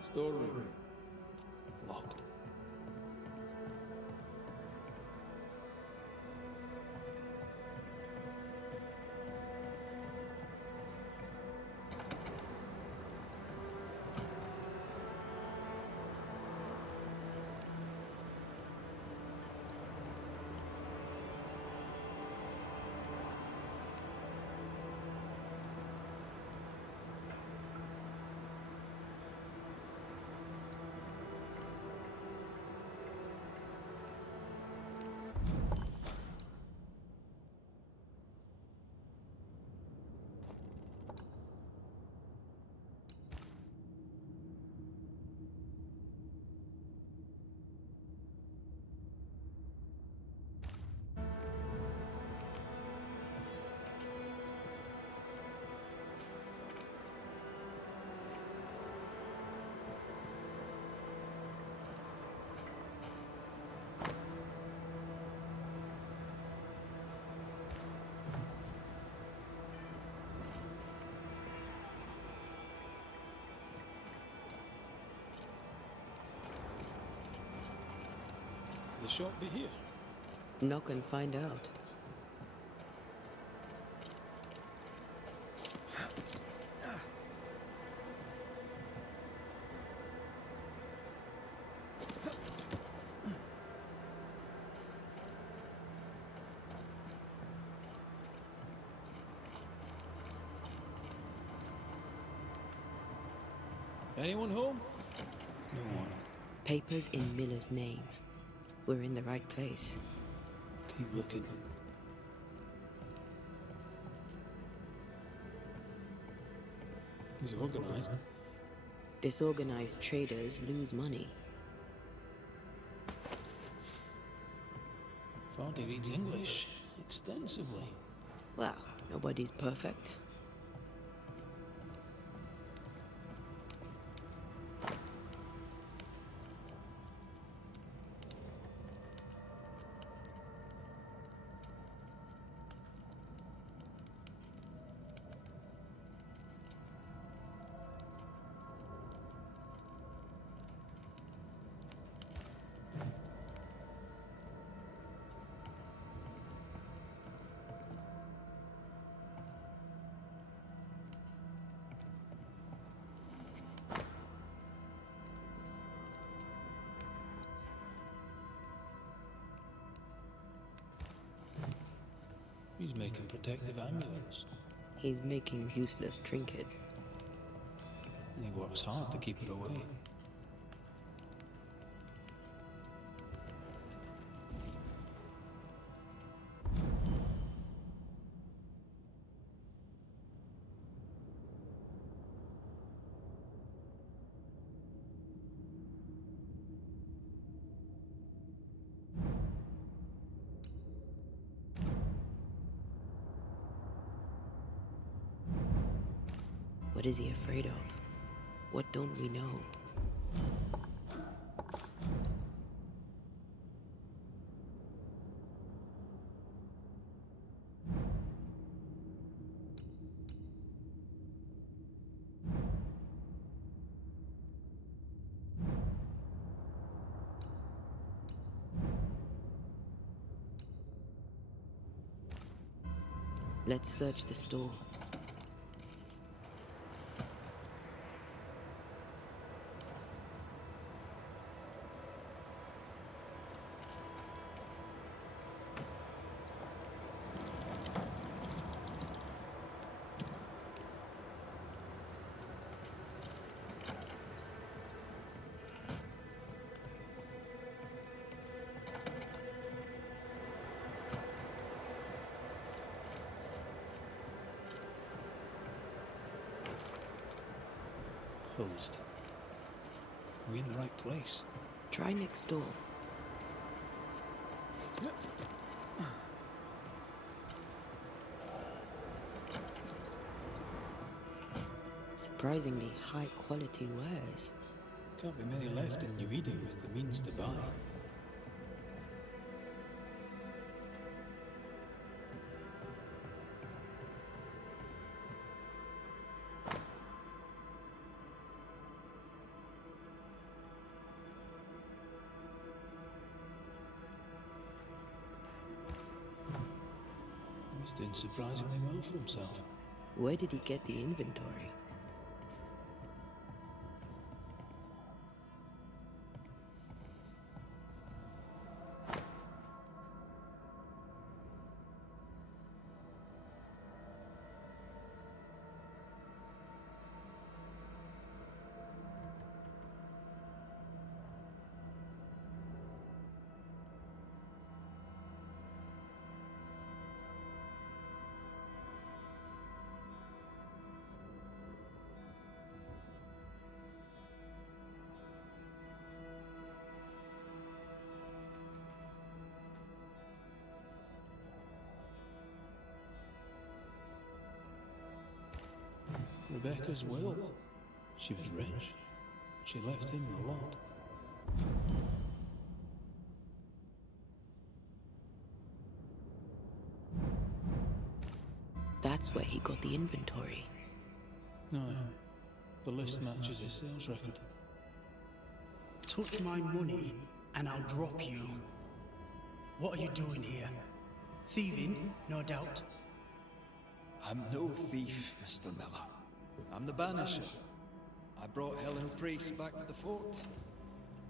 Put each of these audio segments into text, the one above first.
Storeroom. Locked. The shop be here? Knock and find out. Anyone home? No one. Papers in Miller's name. We're in the right place. Keep looking. He's organized. Disorganized traders lose money. Thought he reads English extensively. Well, nobody's perfect. He's making protective amulets. He's making useless trinkets. And he works hard to keep it away. What is he afraid of? What don't we know? Let's search the store. Closed. Are we in the right place? Try next door. Surprisingly high quality wares. Can't be many left in New Eden with the means to buy. He's doing surprisingly well for himself. Where did he get the inventory? Rebecca's will. She was rich. She left him a lot. That's where he got the inventory. No, the list matches his sales record. Touch my money and I'll drop you. What are you doing here? Thieving, no doubt. I'm no thief, Mr. Miller. I'm the Banisher. I brought Helen Priest back to the fort.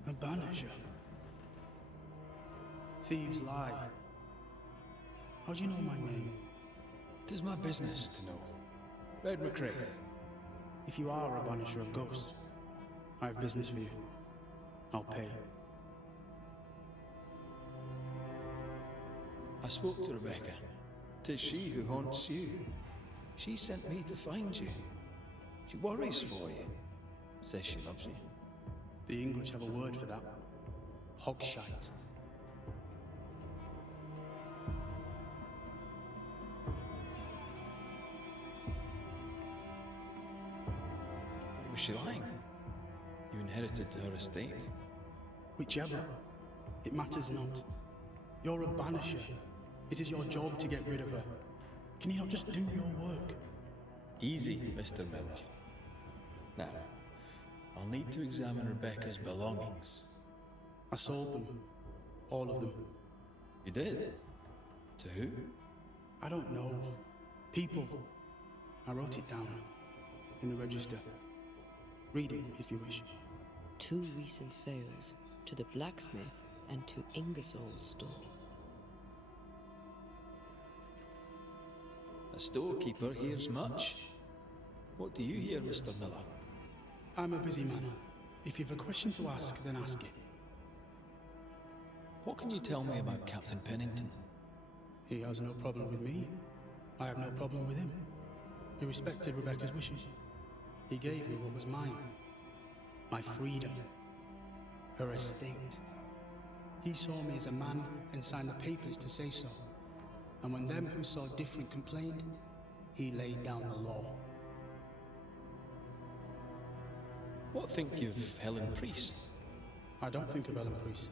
A Banisher? Thieves lie. How do you know my name? Tis my business to know. Red McCrae. If you are a Banisher of ghosts, I have business for you. I'll pay. I spoke to Rebecca. 'Tis she who haunts you. She sent me to find you. She worries for you. Says she loves you. The English have a word for that. Hogshite. Was she lying? You inherited her estate. Whichever. It matters not. You're a Banisher. It is your job to get rid of her. Can you not just do your work? Easy, Mr. Miller. Now, I'll need to examine Rebecca's belongings. I sold them. All of them. You did? To who? I don't know. People. I wrote it down. In the register. Read it if you wish. 2 recent sales to the blacksmith and to Ingersoll's store. A storekeeper hears much. What do you hear, Mr. Miller? I'm a busy man. If you've a question to ask, then ask it. What can you tell me about Captain Pennington? He has no problem with me. I have no problem with him. He respected Rebecca's wishes. He gave me what was mine. My freedom. Her estate. He saw me as a man and signed the papers to say so. And when them who saw different complained, he laid down the law. What think you of Helen Priest? I don't think of Helen Priest.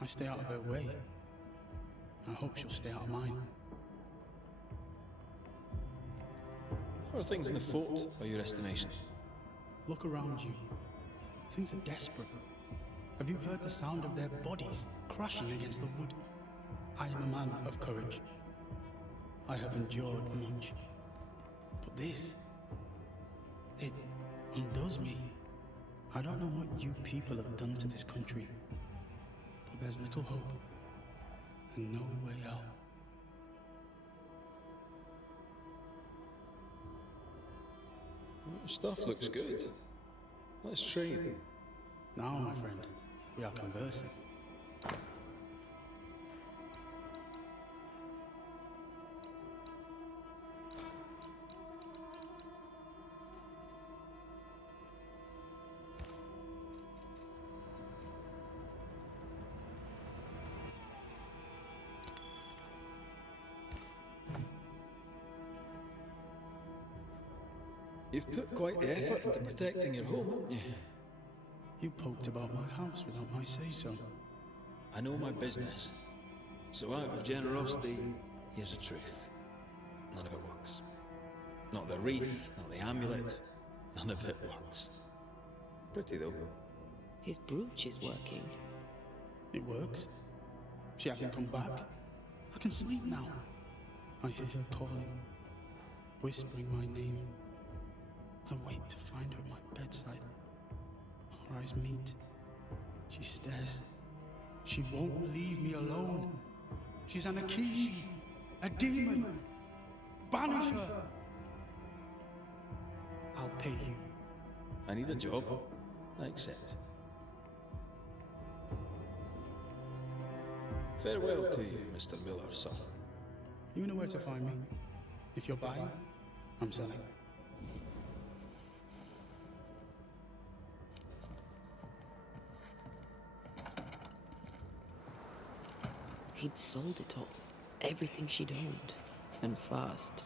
I stay out of her way. I hope she'll stay out of mine. How are things in the fort, by your estimation? Look around you. Things are desperate. Have you heard the sound of their bodies crashing against the wood? I am a man of courage. I have endured much. But this, it undoes me. I don't know what you people have done to this country, but there's little hope and no way out. Your stuff looks good. Let's trade. Now, my friend, we are conversing. You've put quite the effort into protecting your home, haven't you? You poked about my house without my say-so. I know my business. So out of generosity, here's the truth. None of it works. Not the wreath, not the amulet. None of it works. Pretty though. His brooch is working. It works. She hasn't come back. I can sleep now. I hear her calling, whispering my name. I wait to find her at my bedside. Our eyes meet. She stares. She won't leave me alone. She's an Akishi, a demon. Banish her. I'll pay you. I need a job. I accept. Farewell to you, Mr. Miller, sir. You know where to find me. If you're buying, I'm selling. He'd sold it all. Everything she'd owned. And fast.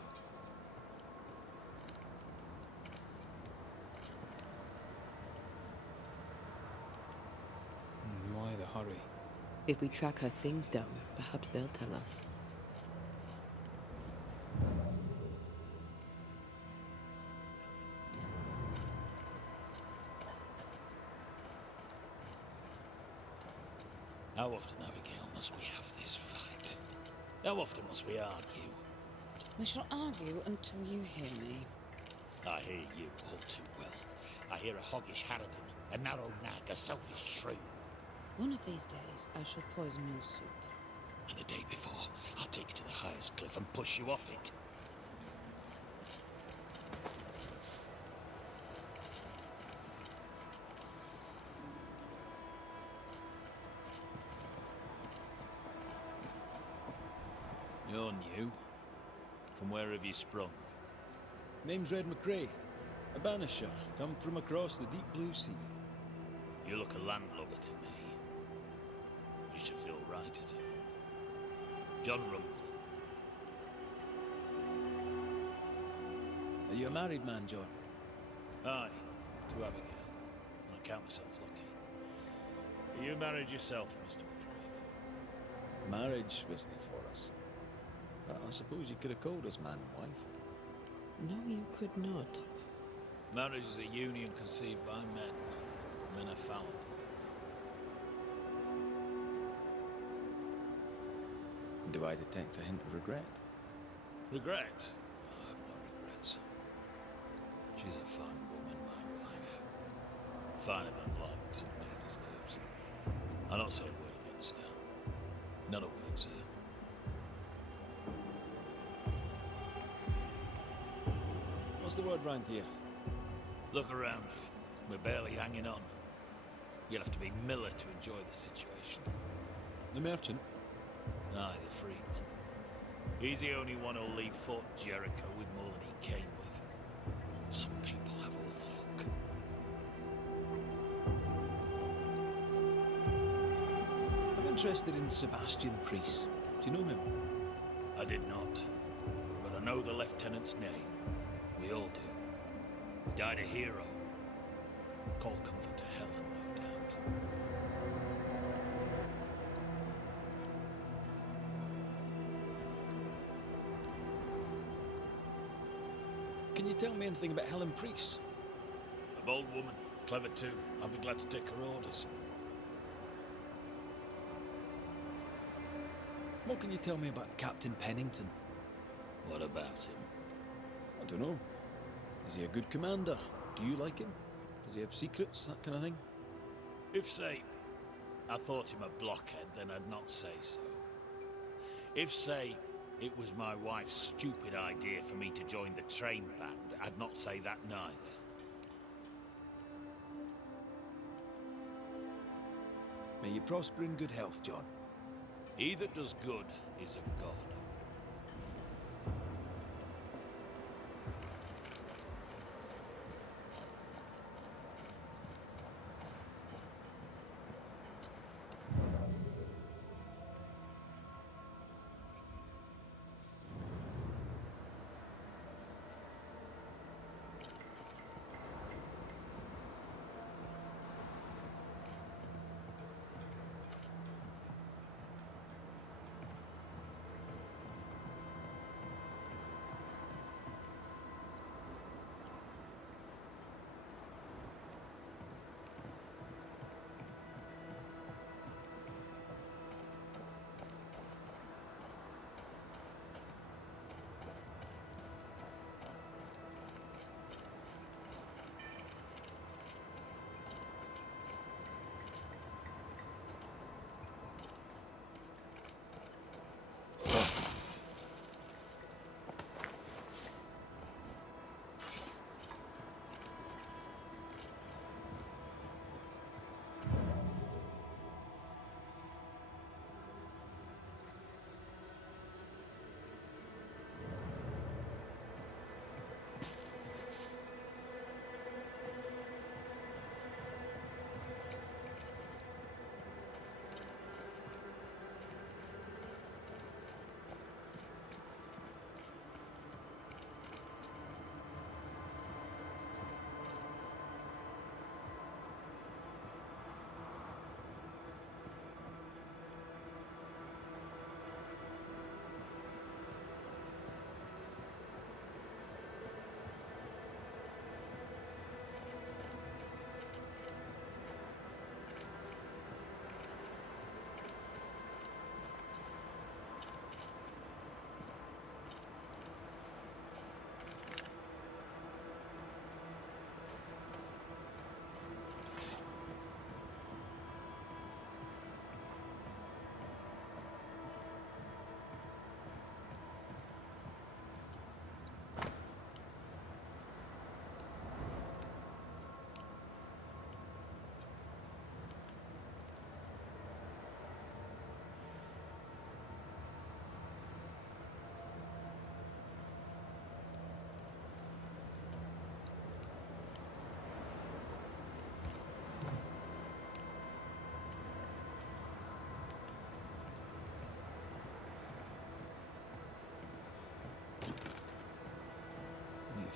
Why the hurry? If we track her things down, perhaps they'll tell us. How often, Abigail, must we have this fight? How often must we argue? We shall argue until you hear me. I hear you all too well. I hear a hoggish harridan, a narrow nag, a selfish shrew. One of these days, I shall poison your soup. And the day before, I'll take you to the highest cliff and push you off it. You're new. From where have you sprung? Name's Red McCraith, a banisher, come from across the deep blue sea. You look a landlubber to me. You should feel right at it. John Rumble. Are you a married man, John? Aye, to Abigail. I count myself lucky. Are you married yourself, Mr. McCraith? Marriage wasn't for us. But I suppose you could have called us man and wife. No, you could not. Marriage is a union conceived by men. Men are fallible. Do I detect a hint of regret? Regret? I have no regrets. She's a fine woman, my wife. Finer than likes and me deserves. I'll not say a word against her. Not a word, sir. What's the word round here? Look around you. We're barely hanging on. You'll have to be Miller to enjoy the situation. The merchant? Aye, the freedman. He's the only one who'll leave Fort Jericho with more than he came with. Some people have all the luck. I'm interested in Sebastian Priest. Do you know him? I did not. But I know the lieutenant's name. We all do. He died a hero. Call comfort to Helen, no doubt. Can you tell me anything about Helen Priest? A bold woman, clever too. I'll be glad to take her orders. What can you tell me about Captain Pennington? What about him? I don't know. Is he a good commander? Do you like him? Does he have secrets, that kind of thing? If, say, I thought him a blockhead, then I'd not say so. If, say, it was my wife's stupid idea for me to join the train band, I'd not say that neither. May you prosper in good health, John. He that does good is of God.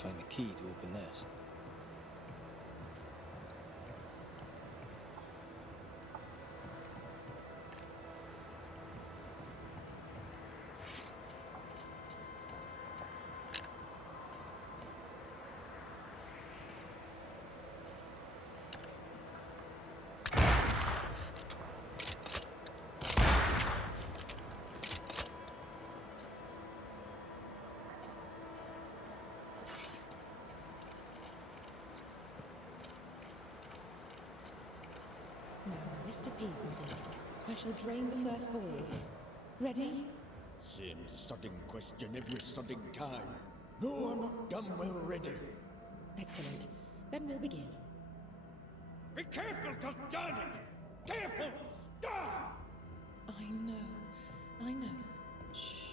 find the key to open this. Now, Mr. Peabody, I shall drain the first boil. Ready? Same sodding question every sodding time. No, I'm not damn well ready. Excellent. Then we'll begin. Be careful, goddammit! Careful! Ah! I know. I know. Shh.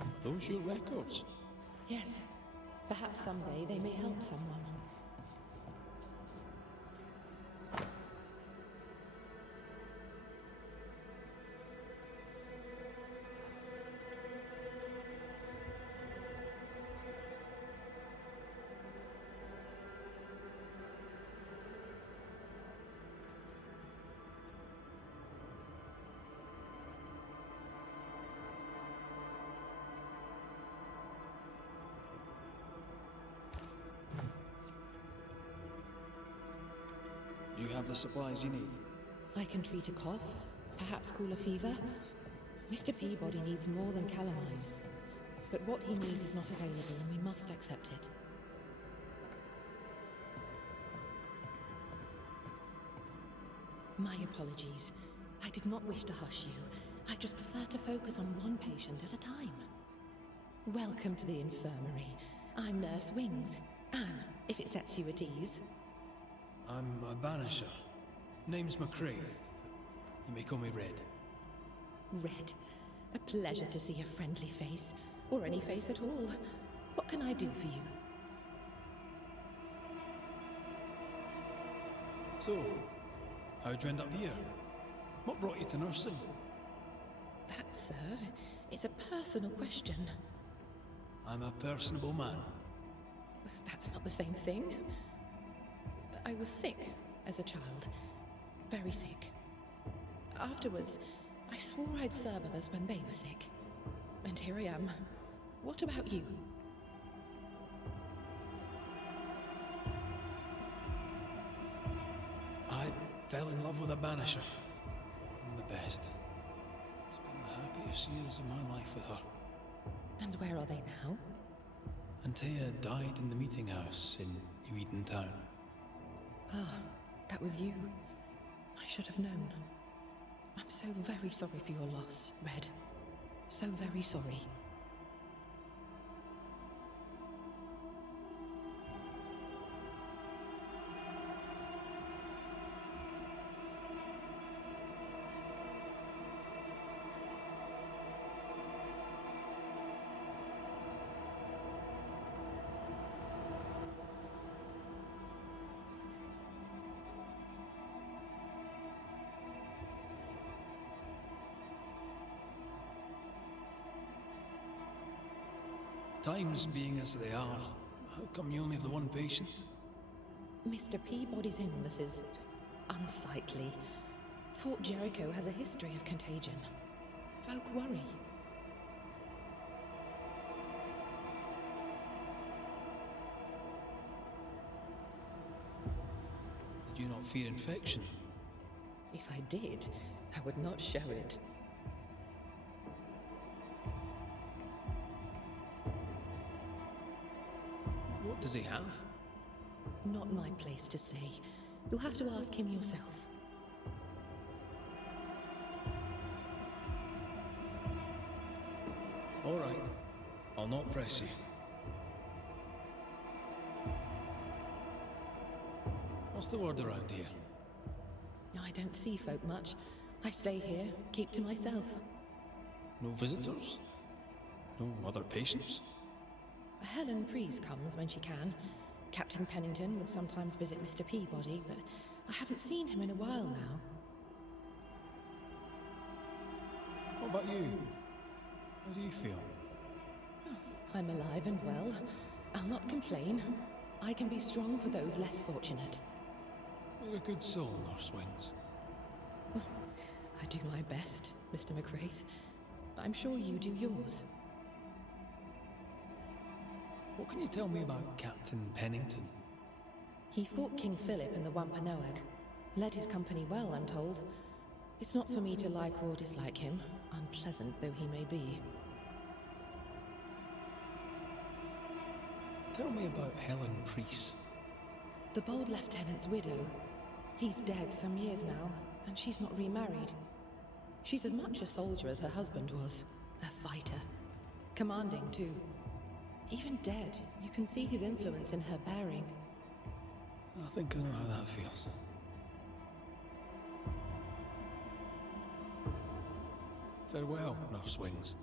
Are those your records? Yes. Perhaps someday they may help someone. You have the supplies you need? I can treat a cough, perhaps cool a fever. Mr. Peabody needs more than calamine. But what he needs is not available, and we must accept it. My apologies. I did not wish to hush you. I just prefer to focus on one patient at a time. Welcome to the infirmary. I'm Nurse Wings. Anne, if it sets you at ease. I'm a Banisher. Name's McCraith, but you may call me Red. Red. A pleasure to see a friendly face, or any face at all. What can I do for you? So, how'd you end up here? What brought you to nursing? That, sir, is a personal question. I'm a personable man. That's not the same thing. I was sick as a child. Very sick. Afterwards, I swore I'd serve others when they were sick. And here I am. What about you? I fell in love with a Banisher. I'm the best. Spent the happiest years of my life with her. And where are they now? Antea died in the meeting house in New Eden Town. Ah, that was you. I should have known. I'm so very sorry for your loss, Red. So very sorry. Times being as they are, how come you only have the one patient? Mr. Peabody's illness is unsightly. Fort Jericho has a history of contagion. Folk worry. Did you not fear infection? If I did, I would not show it. What does he have? Not my place to say. You'll have to ask him yourself. All right. I'll not press you. What's the word around here? I don't see folk much. I stay here, keep to myself. No visitors? No other patients? Helen Preece comes when she can. Captain Pennington would sometimes visit Mr. Peabody, but I haven't seen him in a while now. What about you? How do you feel? I'm alive and well. I'll not complain. I can be strong for those less fortunate. You're a good soul, Nurse Wings. I do my best, Mr. McWraith. I'm sure you do yours. What can you tell me about Captain Pennington? He fought King Philip in the Wampanoag. Led his company well, I'm told. It's not for me to like or dislike him, unpleasant though he may be. Tell me about Helen Preece. The bold lieutenant's widow. He's dead some years now, and she's not remarried. She's as much a soldier as her husband was. A fighter. Commanding, too. Even dead, you can see his influence in her bearing. I think I know how that feels. Farewell, Nurse Wings.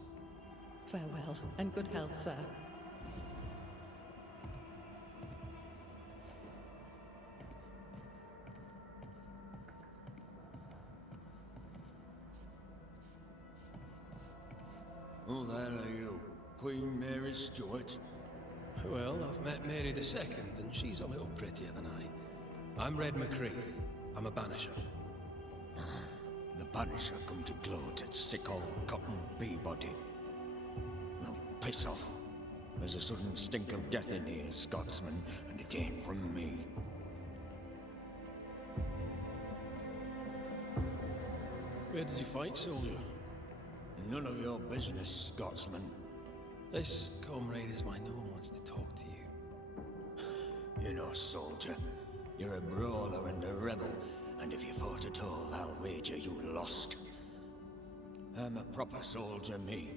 Farewell, and good health, sir. Oh, there are you. Queen Mary Stuart. Well, I've met Mary II, and she's a little prettier than I. I'm Red McWraith. I'm a Banisher. The Banisher come to gloat at sick old Cotton Peabody. Well, piss off. There's a sudden stink of death in here, Scotsman, and it ain't from me. Where did you fight, soldier? None of your business, Scotsman. This comrade is mine. No one wants to talk to you. You know, soldier, you're a brawler and a rebel, and if you fought at all, I'll wager you lost. I'm a proper soldier, me.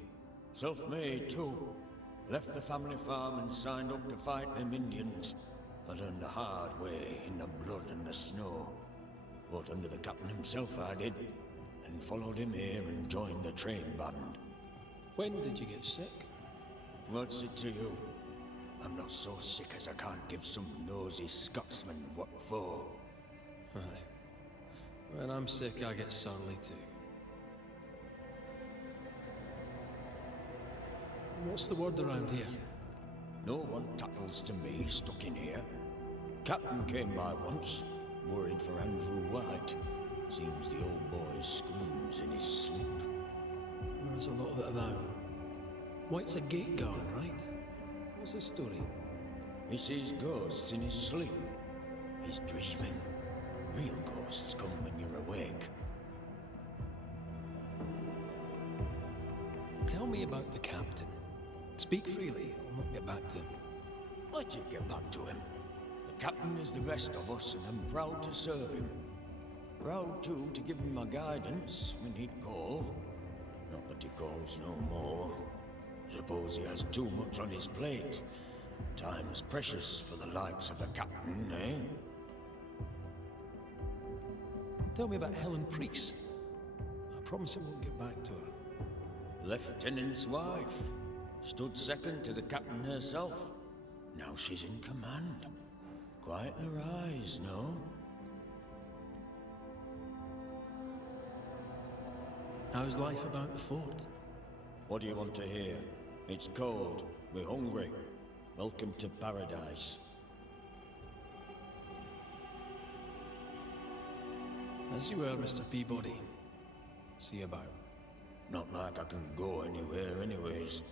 Self-made, too. Left the family farm and signed up to fight them Indians. I learned the hard way, in the blood and the snow. Fought under the captain himself, I did. And followed him here and joined the train band. When did you get sick? What's it to you? I'm not so sick as I can't give some nosy Scotsman what for. Aye. When I'm sick, I get surly too. What's the word around here? No one tattles to me stuck in here. Captain came by once, worried for Andrew White. Seems the old boy screams in his sleep. There's a lot of it about. White's a gate guard, right? What's his story? He sees ghosts in his sleep. He's dreaming. Real ghosts come when you're awake. Tell me about the captain. Speak freely, I'll not get back to him. Let you get back to him. The captain is the rest of us, and I'm proud to serve him. Proud, too, to give him my guidance when he'd call. Not that he calls no more. Suppose he has too much on his plate. Time's precious for the likes of the captain, eh? Tell me about Helen Preece. I promise I won't get back to her. Lieutenant's wife. Stood second to the captain herself. Now she's in command. Quite a rise, no? How's life about the fort? What do you want to hear? It's cold. We're hungry. Welcome to paradise. As you were, Mr. Peabody. See you about. Not like I can go anywhere anyways.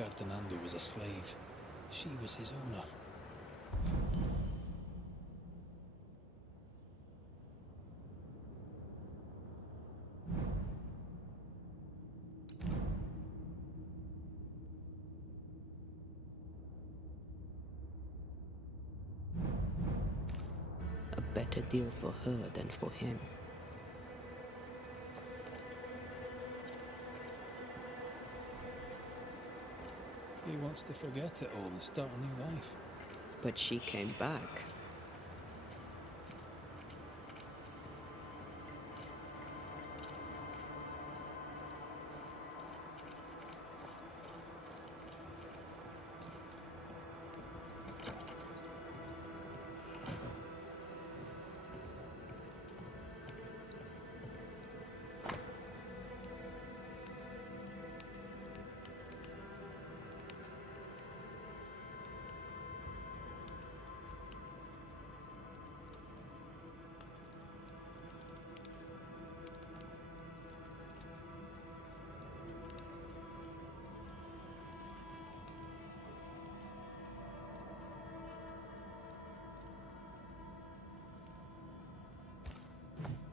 Ferdinando was a slave. She was his owner. A better deal for her than for him. He wants to forget it all and start a new life. But she came back.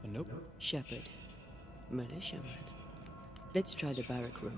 Nope. Shepherd. Militia man. Let's try the barrack room.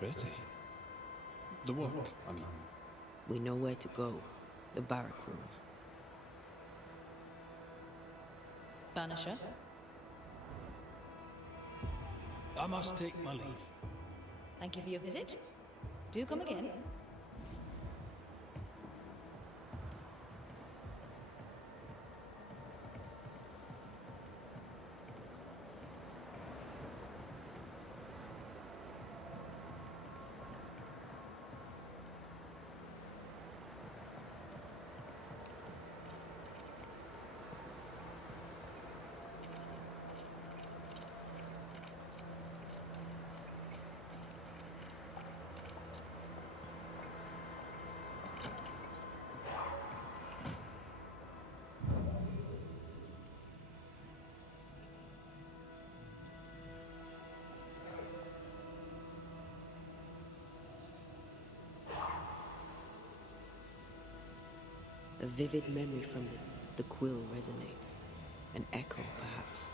Pretty. The work, I mean. We know where to go. The barrack room. Banisher? I must take my leave. Thank you for your visit. Do come again. A vivid memory from the quill resonates. An echo, perhaps.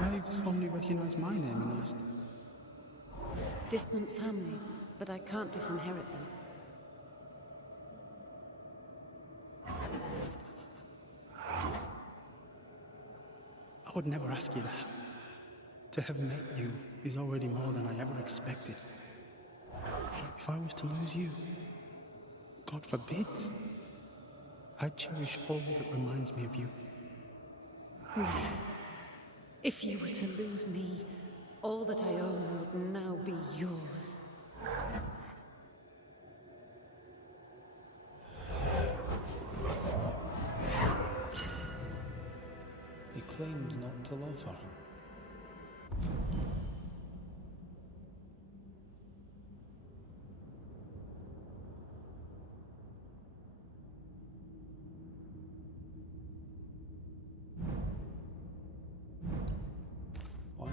I fondly recognize my name in the list. Distant family, but I can't disinherit them. I would never ask you that. To have met you is already more than I ever expected. If I was to lose you, God forbids, I'd cherish all that reminds me of you. If you were to lose me, all that I own would now be yours. He claimed not to love her. Why lie?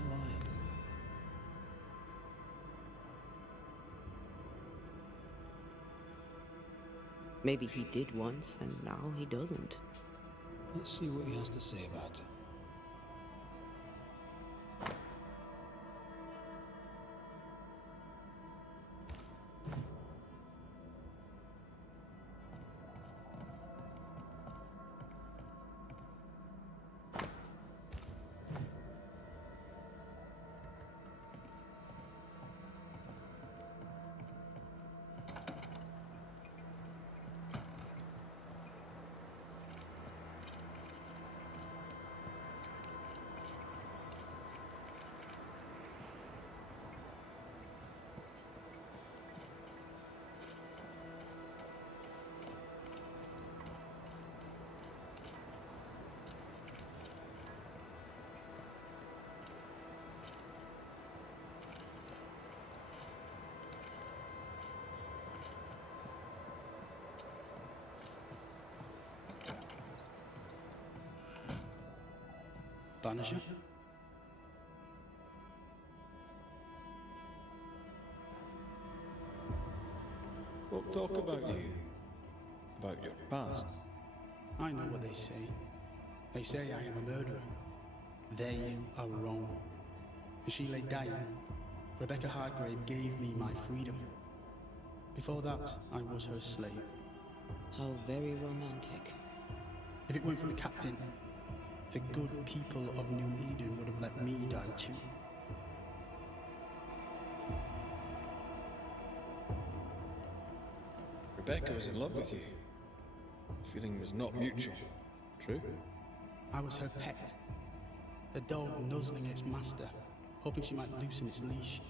Maybe he did once, and now he doesn't. Let's see what he has to say about it. Banisher? Folk talk about you, about your past. I know what they say. They say I am a murderer. They are wrong. As she lay dying, Rebecca Hargrave gave me my freedom. Before that, I was her slave. How very romantic. If it weren't for the captain, the good people of New Eden would have let me die too. Rebecca was in love with you. The feeling was not mutual. True? I was her pet. A dog nuzzling its master, hoping she might loosen its leash.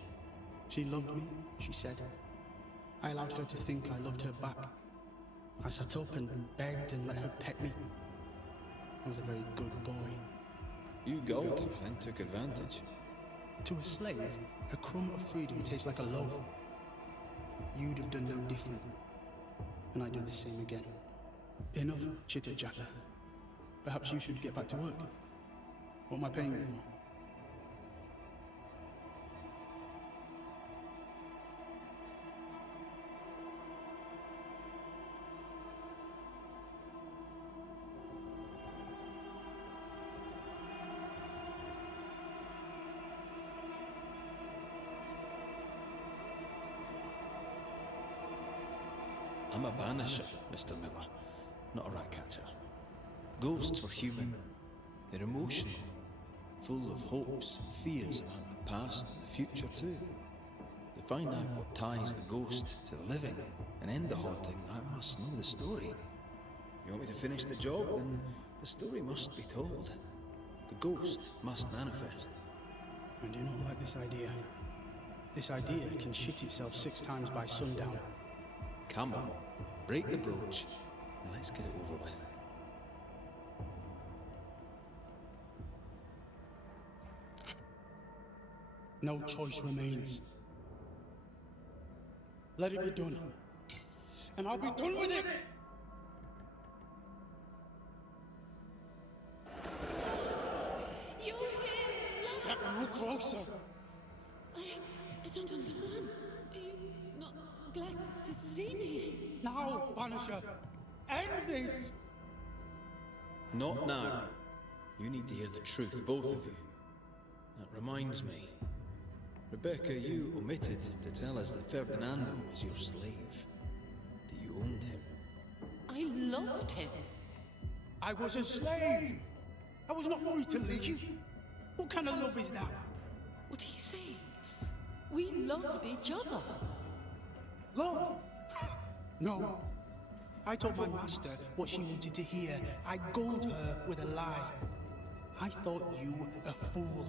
She loved me, she said. I allowed her to think I loved her back. I sat up and begged and let her pet me. I was a very good boy. You gulled her and took advantage. To a slave, a crumb of freedom tastes like a loaf. You'd have done no different, and I'd do the same again. Enough chitter-chatter. Perhaps you should get back to work. What am I paying you for? I'm a banisher, Mr. Miller, not a rat catcher. Ghosts are human. They're emotional, full of hopes and fears about the past and the future too. To find out what ties the ghost to the living and end the haunting, I must know the story. You want me to finish the job? Then the story must be told. The ghost must manifest. I do not like this idea. This idea can shit itself 6 times by sundown. Come on, break the brooch, and let's get it over with. No choice remains. Let it be done. And I'll be done with it! You're here! Step no closer! I don't understand. Are you not glad to see me? Now, Banisher! End this! Not now. You need to hear the truth, both of you. That reminds me. Rebecca, you omitted to tell us that Ferdinando was your slave. That you owned him. I loved him. I was a slave! I was not free to leave. What kind of love is that? What are you saying? We loved each other. Love? No. I told my master what she wanted to hear. I gulled her with a lie. I thought you a fool.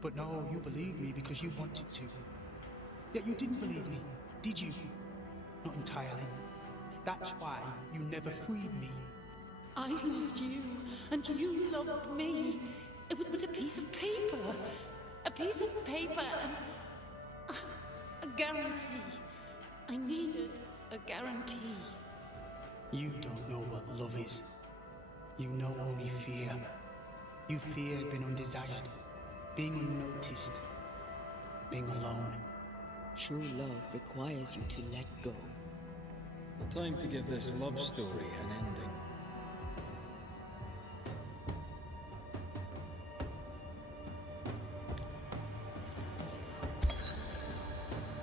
But no, you believed me because you wanted to. Yet you didn't believe me, did you? Not entirely. That's why you never freed me. I loved you, and you loved me. It was but a piece of paper. A piece of paper and a guarantee. I needed a guarantee. You don't know what love is. You know only fear. You feared being undesired, being unnoticed, being alone. True love requires you to let go. Time to give this love story an ending.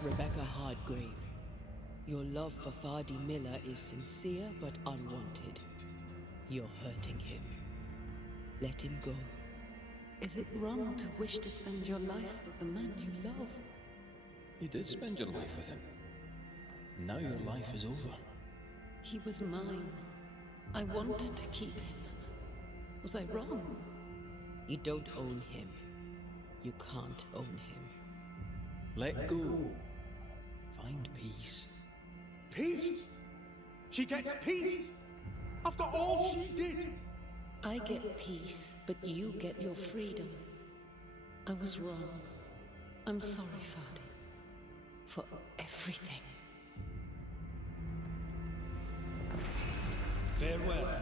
Rebecca Hardgrave, your love for Fardy Miller is sincere but unwanted. You're hurting him. Let him go. Is it wrong to wish to spend your life with the man you love? You did spend your life with him. Now your life is over. He was mine. I wanted to keep him. Was I wrong? You don't own him. You can't own him. Let go. Find peace. Peace? She gets peace? After all she did? I get peace, but you get your freedom. I was wrong. I'm sorry, Fardy. For everything. Farewell.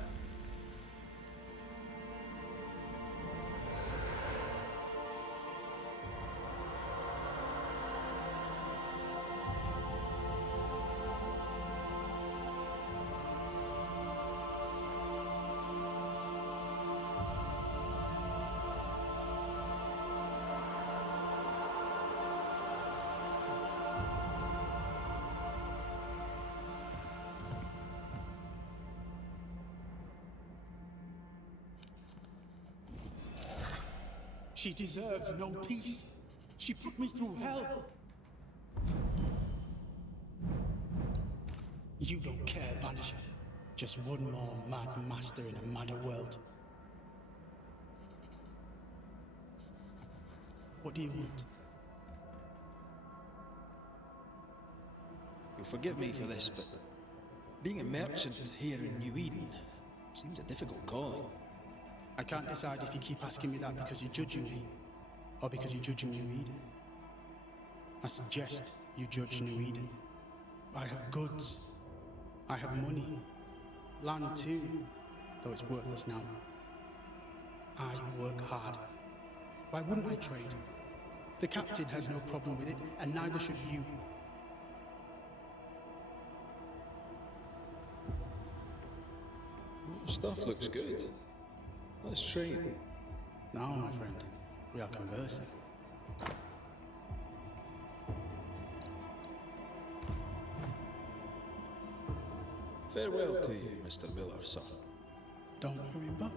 She deserves no peace. She put me through hell. You don't care, Banisher. Just one more mad master in a madder world. What do you want? You'll forgive me for this, but being a merchant here in New Eden seems a difficult calling. I can't decide if you keep asking me that because you're judging me, or because you're judging New Eden. I suggest you judge New Eden. I have goods. I have money. Land too, though it's worthless now. I work hard. Why wouldn't I trade? The captain has no problem with it, and neither should you. Your stuff looks good. Let's trade. Now, my friend, we are conversing. Farewell to you, Mr. Miller, son. Don't hurry back.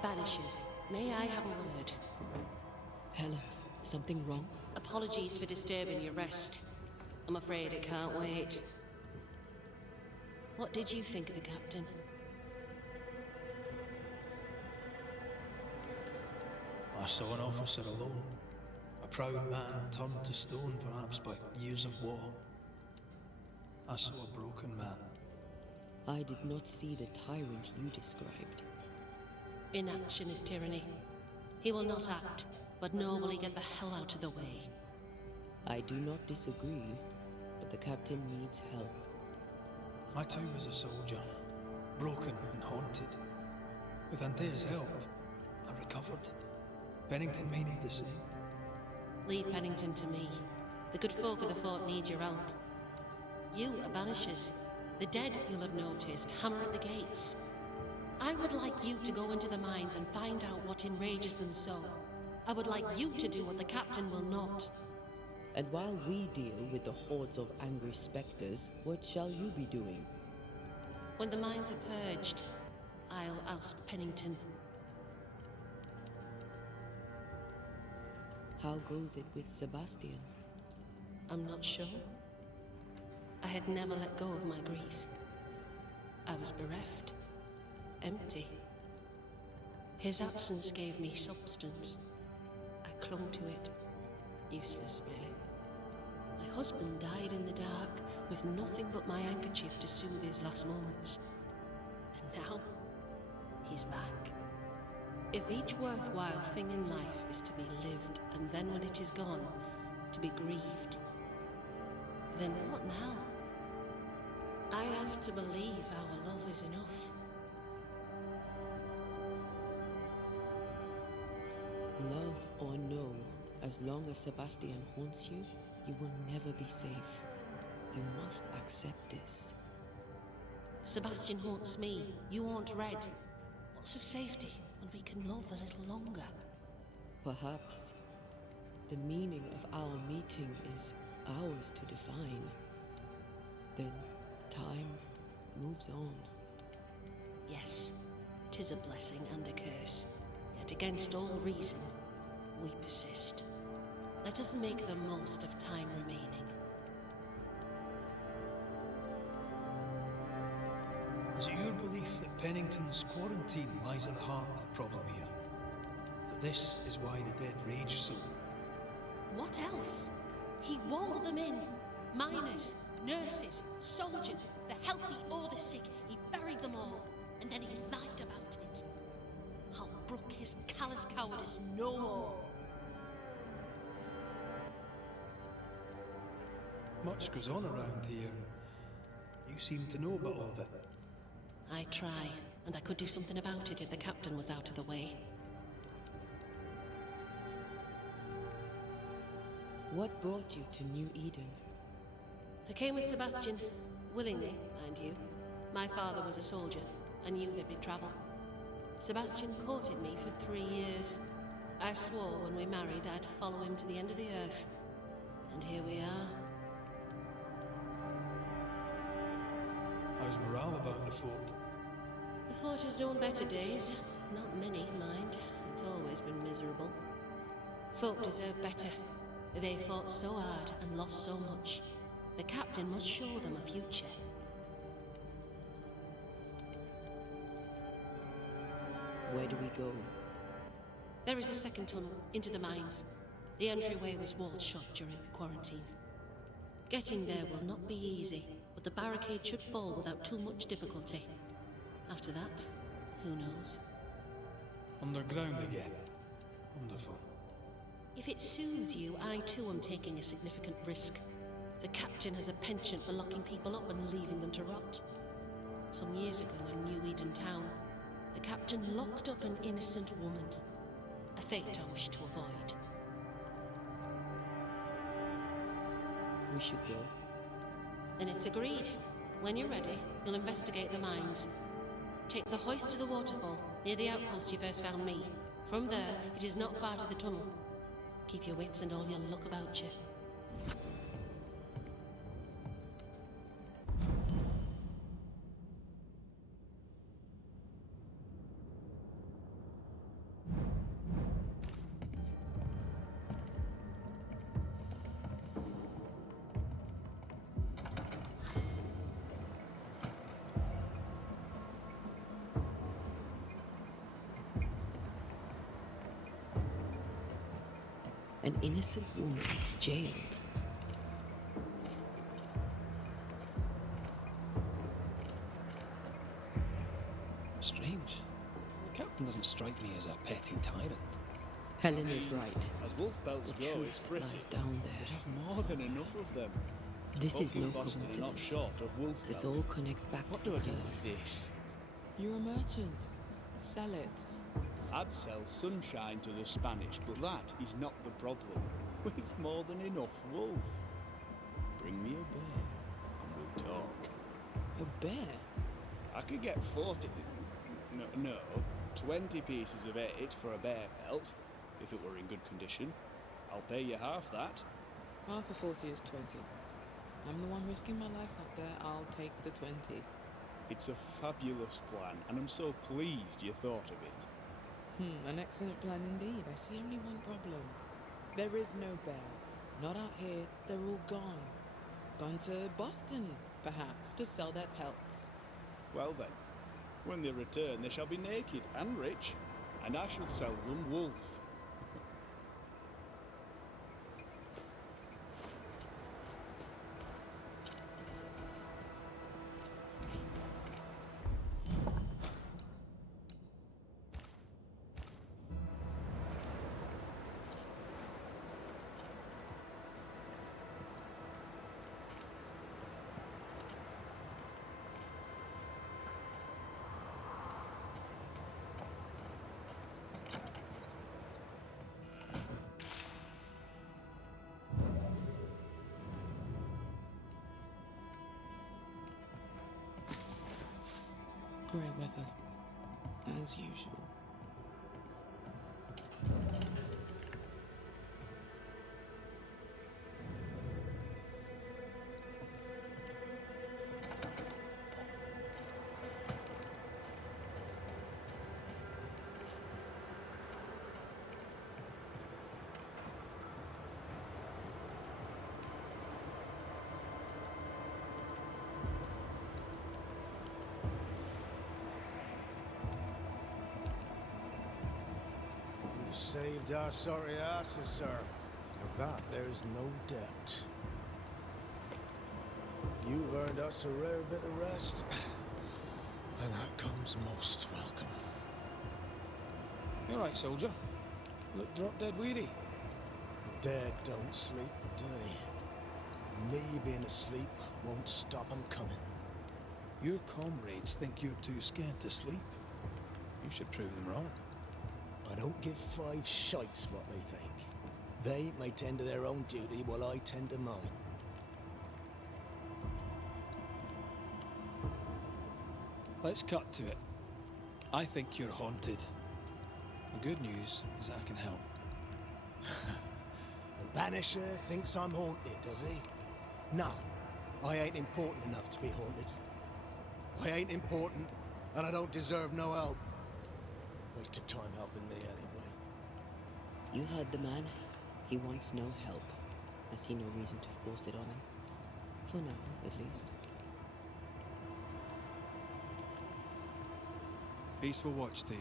Banishers, may I have a word? Helen, something wrong? Apologies for disturbing your rest. I'm afraid it can't wait. What did you think of the captain? I saw an officer alone. A proud man turned to stone, perhaps by years of war. I saw a broken man. I did not see the tyrant you described. Inaction is tyranny. He will not act, but nor will he get the hell out of the way. I do not disagree, but the captain needs help. I too was a soldier, broken and haunted. With Anthea's help, I recovered. Bennington may need the same. Leave Pennington to me. The good folk of the fort need your help. You are Banishers. The dead, you'll have noticed, hammer at the gates. I would like you to go into the mines and find out what enrages them so. I would like you to do what the captain will not. And while we deal with the hordes of angry specters, what shall you be doing? When the mines are purged, I'll oust Pennington. How goes it with Sebastian? I'm not sure. I had never let go of my grief. I was bereft. Empty. His absence gave me substance. I clung to it. Useless, really. My husband died in the dark, with nothing but my handkerchief to soothe his last moments. And now, he's back. If each worthwhile thing in life is to be lived, and then when it is gone, to be grieved, then what now? I have to believe our love is enough. Love or no, as long as Sebastian haunts you, you will never be safe. You must accept this. Sebastian haunts me, you haunt Red. What's of safety when we can love a little longer? Perhaps the meaning of our meeting is ours to define. Then time moves on. Yes, 'tis a blessing and a curse. Yet against all reason, we persist. Let us make the most of time remaining. Is it your belief that Pennington's quarantine lies at the heart of the problem here? That this is why the dead rage so? What else? He walled them in. Miners, nurses, soldiers, the healthy or the sick. He buried them all. And then he lied about it. I'll brook his callous cowardice no more. Much goes on around here. You seem to know about all of it. I try, and I could do something about it if the captain was out of the way. What brought you to New Eden? I came with Sebastian, willingly, mind you. My father was a soldier. I knew there'd be trouble. Sebastian courted me for 3 years. I swore when we married I'd follow him to the end of the earth. And here we are. How's morale about the fort? The fort has known better days. Not many, mind. It's always been miserable. Folk deserve better. They fought so hard and lost so much. The captain must show them a future. Where do we go? There is a second tunnel into the mines. The entryway was walled shut during the quarantine. Getting there will not be easy, but the barricade should fall without too much difficulty. After that, who knows? Underground again. Wonderful. If it soothes you, I too am taking a significant risk. The captain has a penchant for locking people up and leaving them to rot. Some years ago in New Eden Town, the captain locked up an innocent woman. A fate I wish to avoid. We should go. Then it's agreed. When you're ready, you'll investigate the mines. Take the hoist to the waterfall, near the outpost you first found me. From there, it is not far to the tunnel. Keep your wits and all your luck about you. An innocent woman jailed. Strange. The captain doesn't strike me as a petty tyrant. Helen is right. As wolf belts The go, truth it's pretty. lies down there. We'd have more than enough of them. This is Folk in no Boston are not coincidence. short of wolf This belts. all connects back What to do I the do with curse. this? You're a merchant. Sell it. I'd sell sunshine to the Spanish, but that is not the problem. We've more than enough wolf. Bring me a bear, and we'll talk. A bear? I could get 40... No, 20 pieces of 8 for a bear pelt, if it were in good condition. I'll pay you half that. Half of 40 is 20. I'm the one risking my life out there. I'll take the 20. It's a fabulous plan, and I'm so pleased you thought of it. An excellent plan indeed. I see only one problem. There is no bear. Not out here. They're all gone. Gone to Boston, perhaps, to sell their pelts. Well then, when they return they shall be naked and rich, and I shall sell them wolf. Grey weather, as usual. saved our sorry asses, sir. Of that there's no doubt. You've earned us a rare bit of rest, and that comes most welcome. You all right, soldier? Look drop dead weary. The dead don't sleep, do they? Me being asleep won't stop them coming. Your comrades think you're too scared to sleep. You should prove them wrong. I don't give five shites what they think. They may tend to their own duty while I tend to mine. Let's cut to it. I think you're haunted. The good news is that I can help. The Banisher thinks I'm haunted, does he? No, I ain't important enough to be haunted. I ain't important, and I don't deserve no help. Waste of time helping me anyway. You heard the man. He wants no help. I see no reason to force it on him. For now, at least. Peaceful watch to you.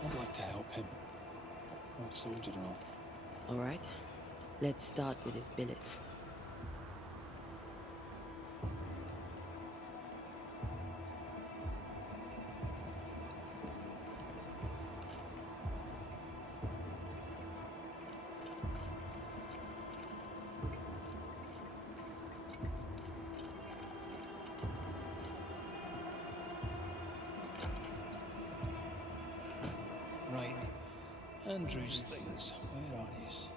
I'd like to help him. Old soldier and all. All right. Let's start with his billet. Right. Andrew's things. Where are yous?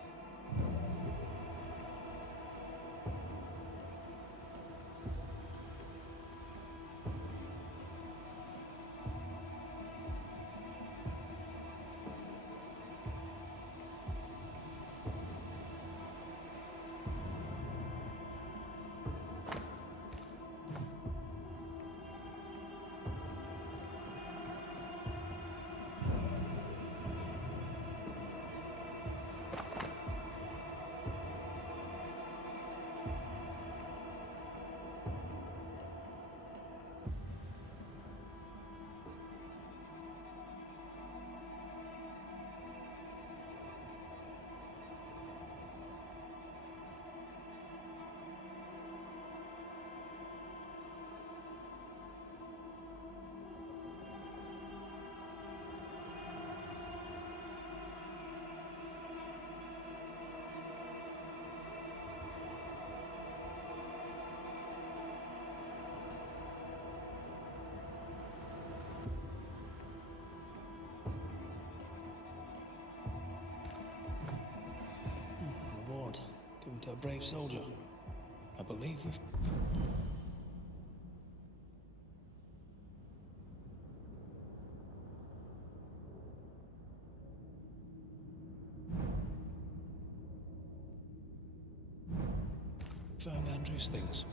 Reward given to a brave soldier. I believe we've... found Andrew's things.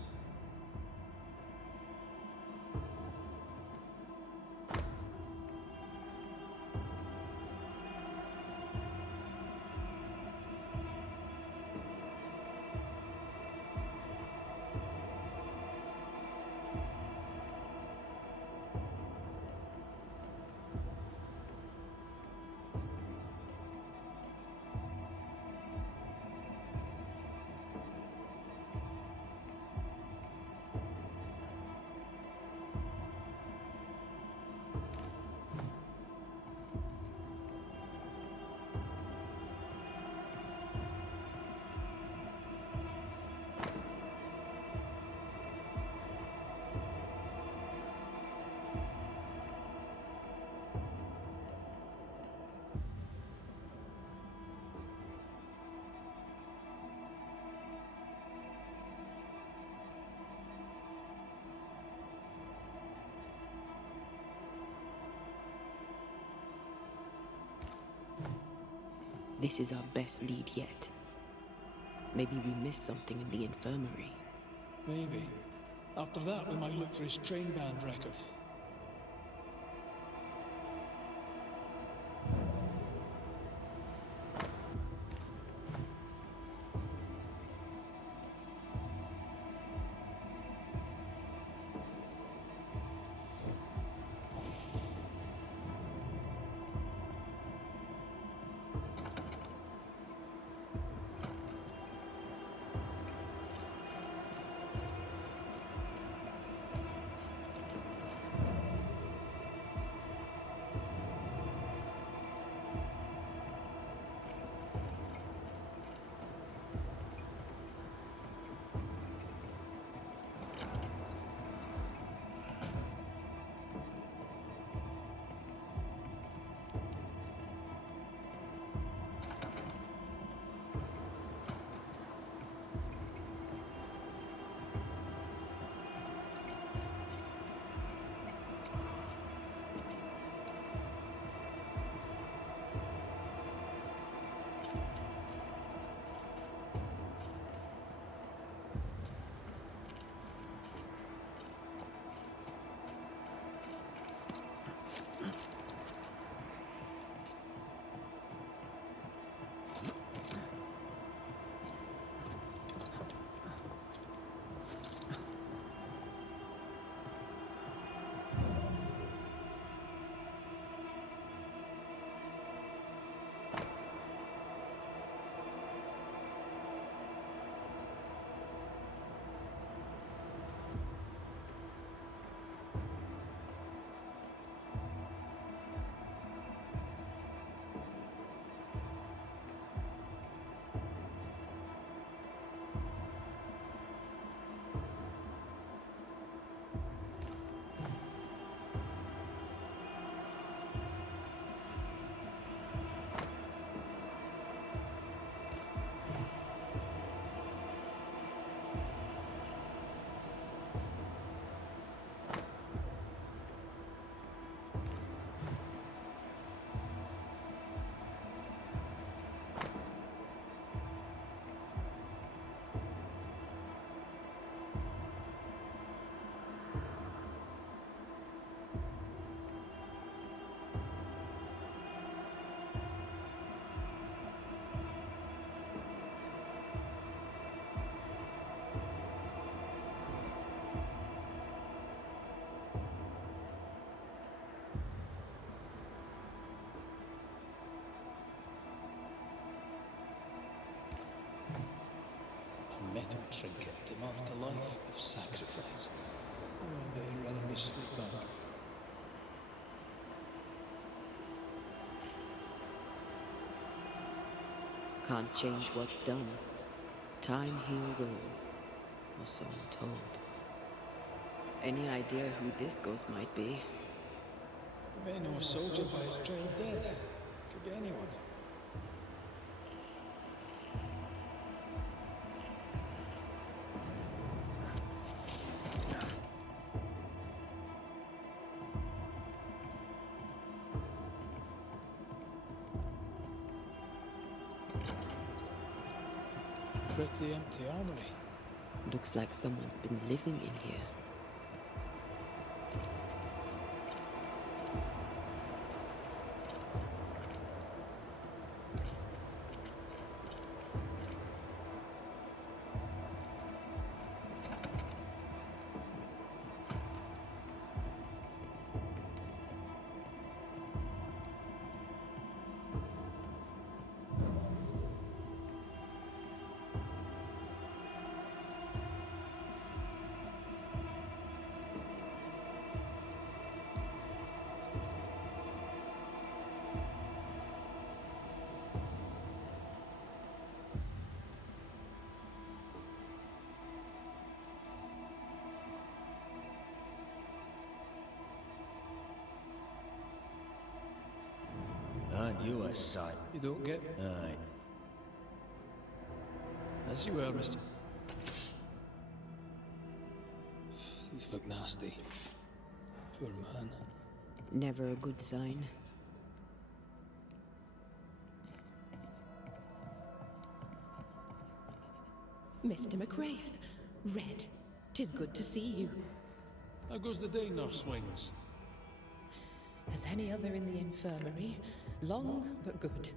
This is our best lead yet. Maybe we missed something in the infirmary. Maybe. After that, we might look for his train band record. vital trinket to mark a life of sacrifice. Oh, I bet he'd rather me slip back. Can't change what's done. Time heals all, or so I'm told. Any idea who this ghost might be? You may know a soldier by his trail of dead. Could be anyone. Pretty empty armory. Looks like someone's been living in here. Aren't you a sight? You don't get... Aye. As you were, mister. These look nasty. Poor man. Never a good sign. Mr. McRaith, Red, 'tis good to see you. How goes the day, Nurse Wings? As any other in the infirmary, long but good.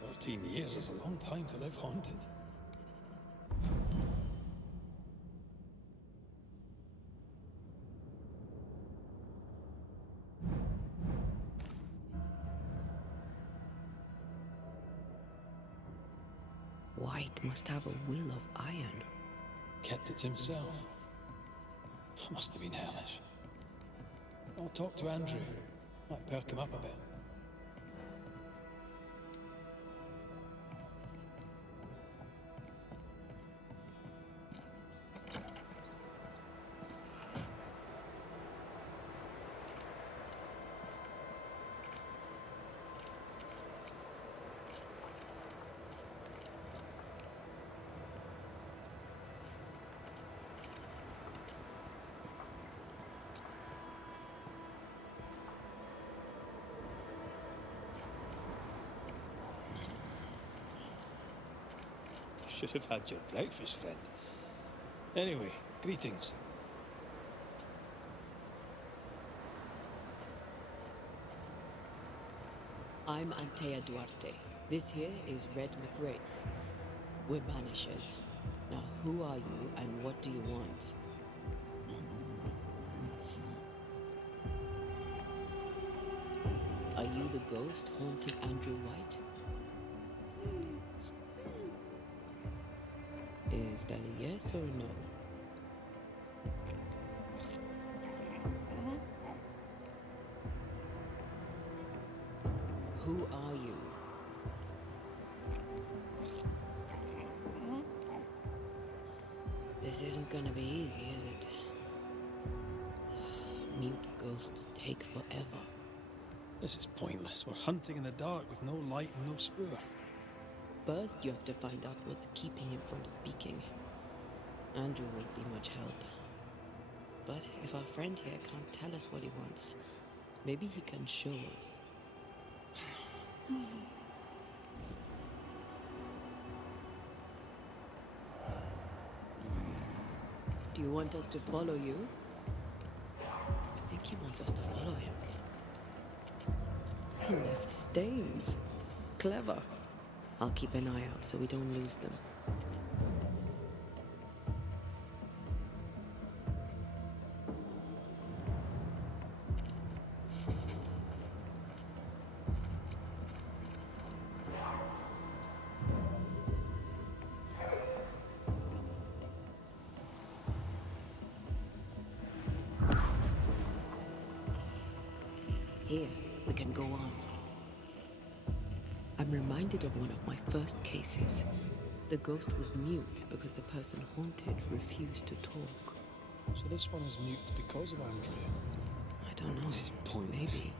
"13 years is a long time to live haunted." White must have a will of iron. Kept it himself. Must have been hellish. I'll talk to Andrew. Might perk him up a bit. Should have had your breakfast, friend. Anyway, greetings. I'm Antea Duarte. This here is Red McWraith. We're Banishers. Now, who are you and what do you want? Are you the ghost haunting Andrew White? Is that a yes or a no? Who are you? This isn't gonna be easy, is it? Mute ghosts take forever. This is pointless. We're hunting in the dark with no light and no spoor. First, you have to find out what's keeping him from speaking. Andrew won't be much help. But if our friend here can't tell us what he wants, maybe he can show us. Do you want us to follow you? I think he wants us to follow him. He left stains. Clever. I'll keep an eye out so we don't lose them. Here, we can go on. I'm reminded of one of my first cases. The ghost was mute because the person haunted refused to talk. So this one is mute because of Andrew? I don't know. This is pointless. Maybe.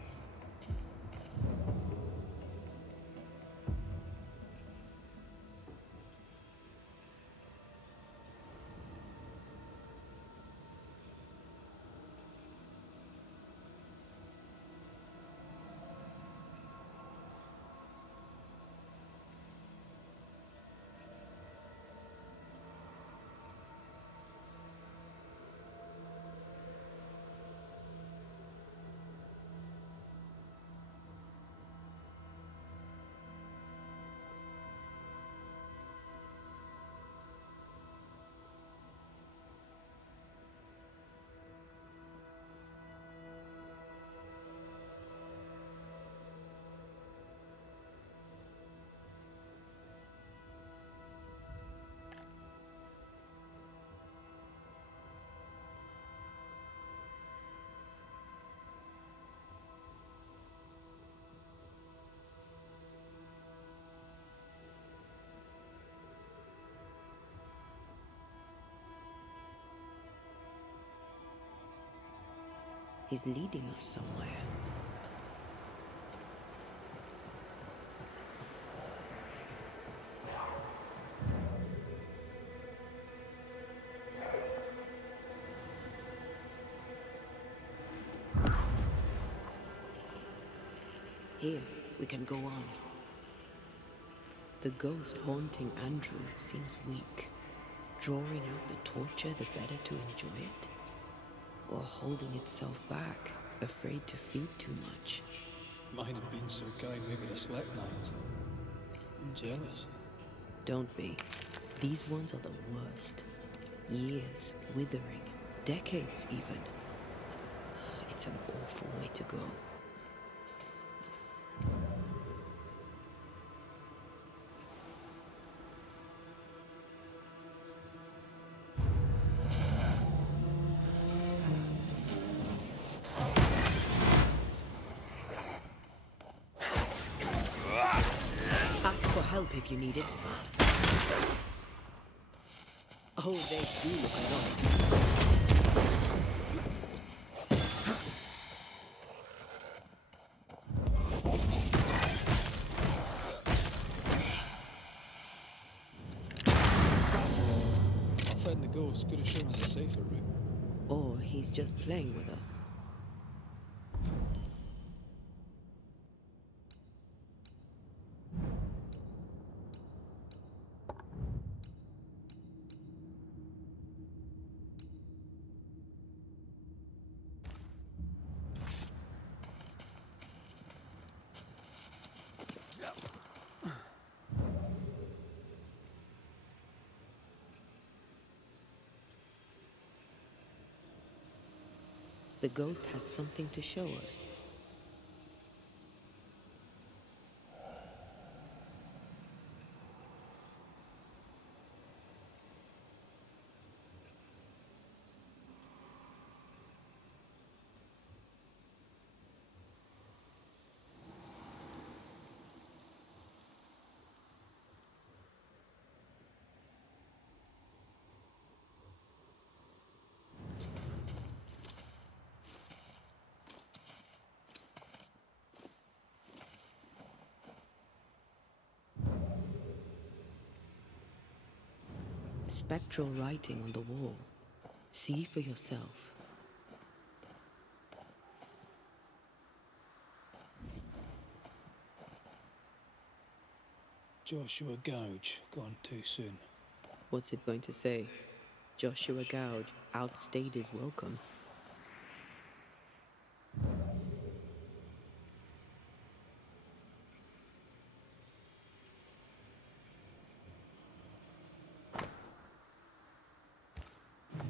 He's leading us somewhere. Here, we can go on. The ghost haunting Andrew seems weak. Drawing out the torture the better to enjoy it? Or holding itself back, afraid to feed too much? If mine had been so kind, we would have slept nights. I'm jealous. Don't be. These ones are the worst. Years withering, decades even. It's an awful way to go. jump if you need it. Oh, they do look alike. Fighting the ghost could have shown us a safer route. Or he's just playing with us. The ghost has something to show us. Spectral writing on the wall. See for yourself. Joshua Gouge, gone too soon. What's it going to say? Joshua Gouge outstayed his welcome.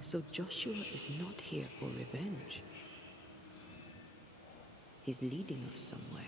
So Joshua is not here for revenge. He's leading us somewhere.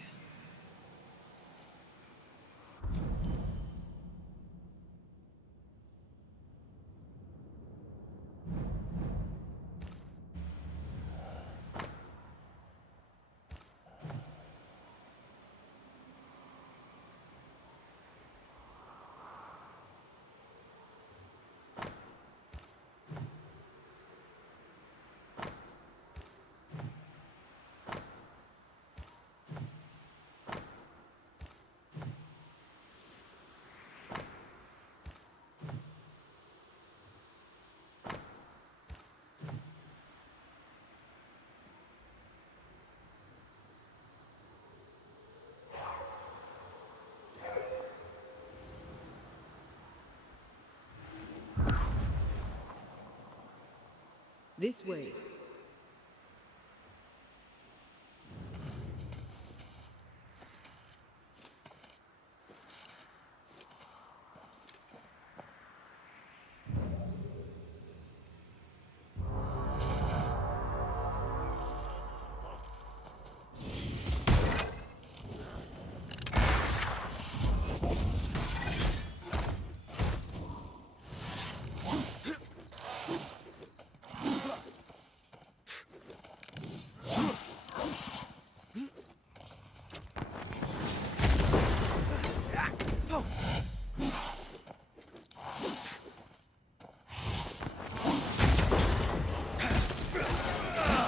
This way.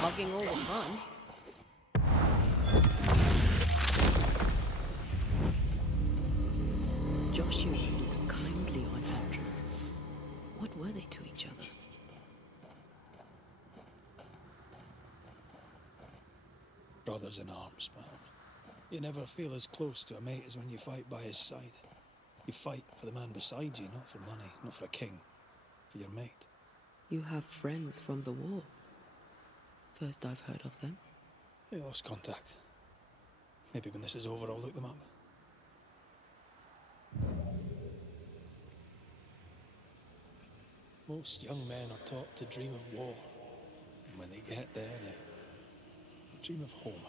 Mugging all the fun. Joshua looks kindly on Andrew. What were they to each other? Brothers in arms, perhaps. You never feel as close to a mate as when you fight by his side. You fight for the man beside you, not for money, not for a king. For your mate. You have friends from the war. First I've heard of them. You lost contact. Maybe when this is over, I'll look them up. Most young men are taught to dream of war. And when they get there, they dream of home.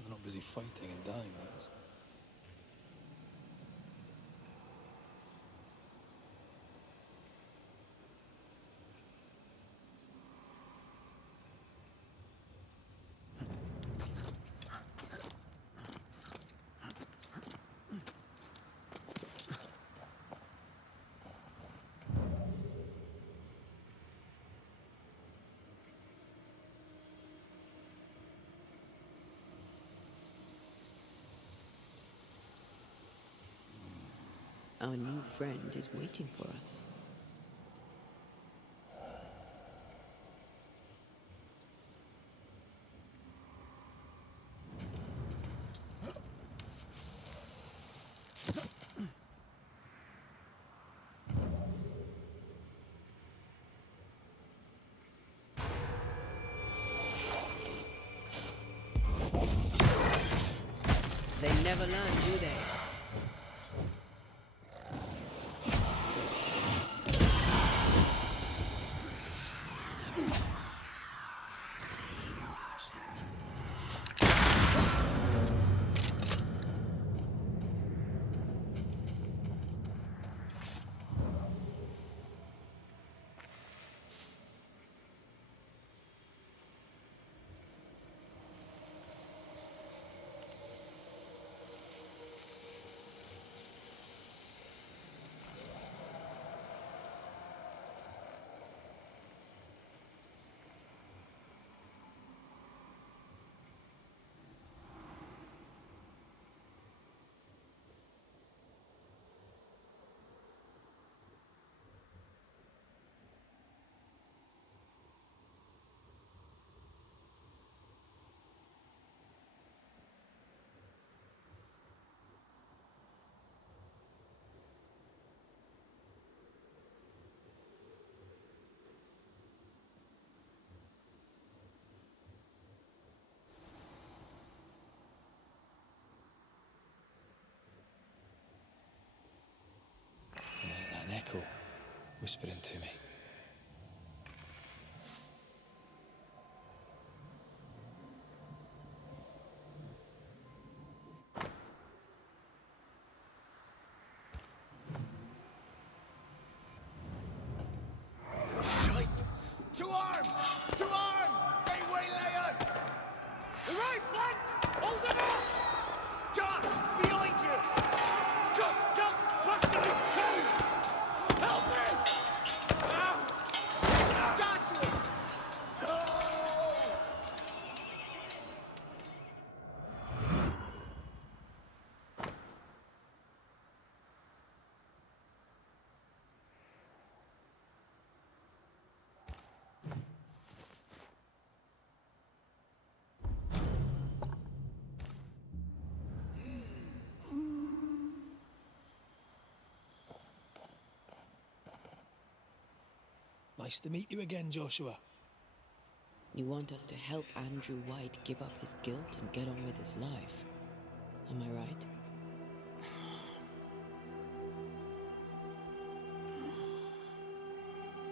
They're not busy fighting and dying, that is. Our new friend is waiting for us. They never learn, do they? An echo whispering to me. Shite! To arms! To arms! They waylay us! The right flank! Hold them up! Josh! Behind you! Jump! Jump! Buster me! Two! Help me! Joshua! Oh! Nice to meet you again, Joshua. You want us to help Andrew White give up his guilt and get on with his life. Am I right?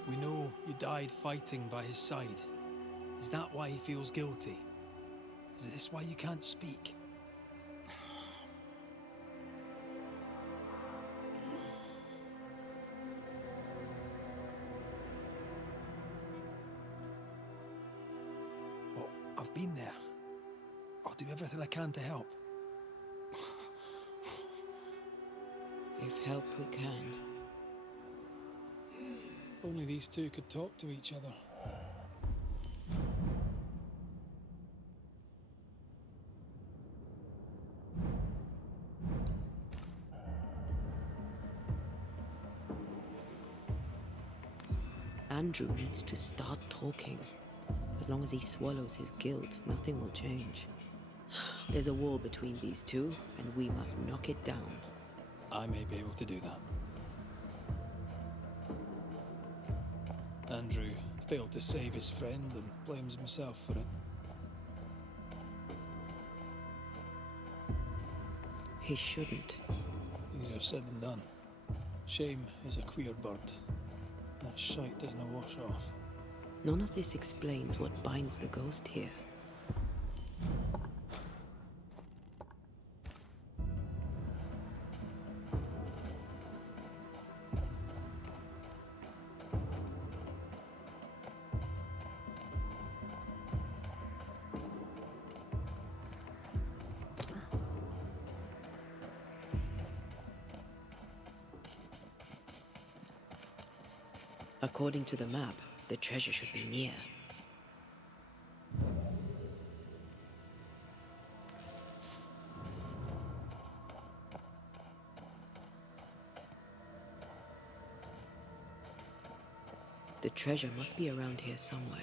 We know you died fighting by his side. Is that why he feels guilty? Is this why you can't speak? Well, I've been there. I'll do everything I can to help. If help we can. Only these two could talk to each other. Andrew needs to start talking. As long as he swallows his guilt, nothing will change. There's a wall between these two, and we must knock it down. I may be able to do that. Andrew failed to save his friend and blames himself for it. He shouldn't. Easier said than done. Shame is a queer bird. That shite doesn't wash off. None of this explains what binds the ghost here. According to the map, the treasure should be near. The treasure must be around here somewhere.